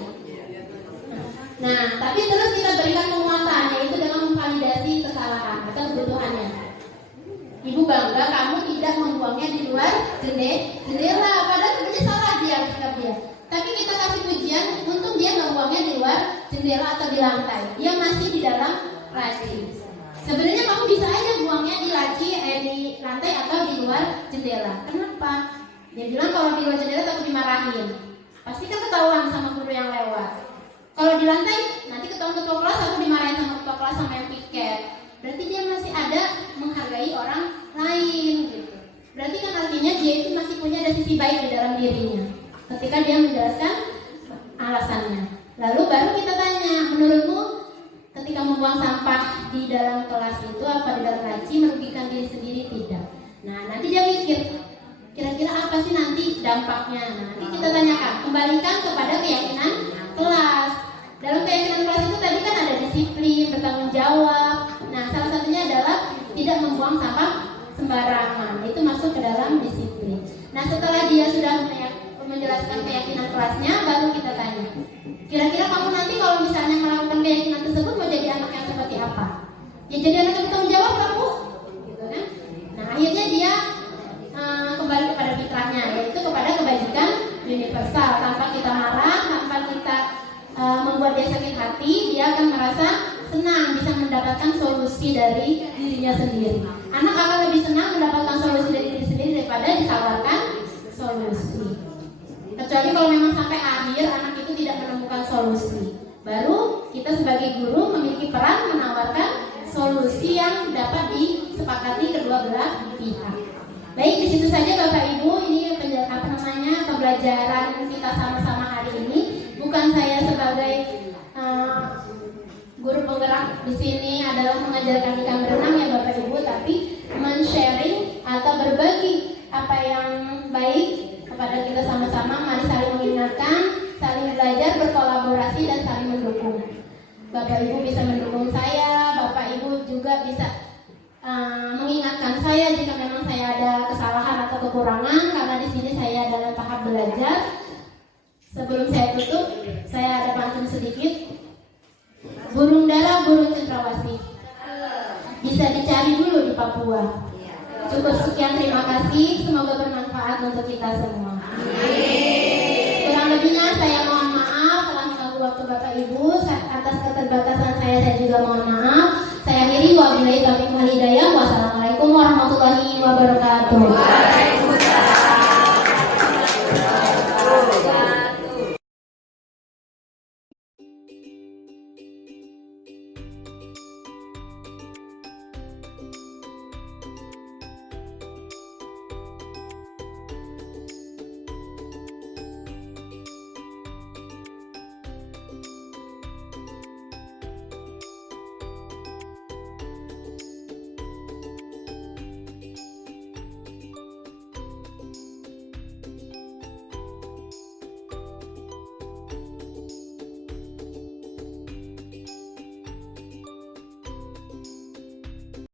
Nah tapi terus kita berikan penguatan, yaitu dengan memvalidasi kesalahan atau kebutuhannya. Ibu bangga kamu tidak membuangnya di luar jendela. Padahal sebenarnya salah dia sikap dia. Tapi kita kasih pujian, untung dia nggak buangnya di luar jendela atau di lantai. Dia masih di dalam laci. Sebenarnya kamu bisa aja buangnya di laci, di lantai atau di luar jendela. Kenapa? Dia bilang kalau di luar jendela takut dimarahin. Pasti kan ketahuan sama guru yang lewat. Kalau di lantai nanti ketahuan ketua kelas atau dimarahin sama ketua kelas sama yang piket. Berarti dia masih ada menghargai orang lain gitu. Berarti kan artinya dia itu masih punya ada sisi baik di dalam dirinya. Ketika dia menjelaskan alasannya. Lalu baru kita tanya, menurutmu ketika membuang sampah di dalam kelas itu apa di dalam laci merugikan diri sendiri tidak? Nah nanti dia mikir, kira-kira apa sih nanti dampaknya? Nah, nanti kita tanyakan, kembalikan kepada keyakinan kelas. Dalam keyakinan kelas itu tadi kan ada disiplin, bertanggung jawab. Nah salah satunya adalah tidak membuang sampah sembarangan. Itu masuk ke dalam disiplin. Nah setelah dia sudah menjelaskan keyakinan kelasnya, baru kita tanya, kira-kira kamu nanti kalau misalnya melakukan keyakinan tersebut mau jadi anak yang seperti apa? Ya jadi anak yang bertanggung jawab kamu, gitu kan? Nah akhirnya dia kembali kepada fitrahnya, yaitu kepada kebajikan universal. Tanpa kita marah, tanpa kita membuat dia sakit hati, dia akan merasa senang bisa mendapatkan solusi dari dirinya sendiri. Anak akan lebih senang mendapatkan solusi dari diri sendiri daripada ditawarkan solusi. Kecuali kalau memang sampai akhir anak itu tidak menemukan solusi, baru kita sebagai guru memiliki peran menawarkan solusi yang dapat disepakati kedua belah pihak. Baik, di situ saja Bapak Ibu, ini pembelajaran kita sama-sama hari ini. Bukan saya sebagai guru penggerak di sini adalah mengajarkan ikan berenang ya Bapak Ibu, tapi men-sharing atau berbagi apa yang baik kepada kita sama-sama. Mari saling mengingatkan, saling belajar, berkolaborasi dan saling mendukung. Bapak Ibu bisa mendukung saya, Bapak Ibu juga bisa mengingatkan saya jika memang saya ada kesalahan atau kekurangan, karena di sini saya dalam tahap belajar. Sebelum saya tutup, saya ada pantun sedikit. Burung dara, burung cendrawasih, bisa dicari dulu di Papua. Cukup sekian, terima kasih. Semoga bermanfaat untuk kita semua. Kurang lebihnya saya mohon maaf telah mengganggu waktu Bapak Ibu. Atas keterbatasan saya juga mohon maaf. Saya akhiri, wabillahi taufiq wal hidayah. Wassalamualaikum warahmatullahi wabarakatuh.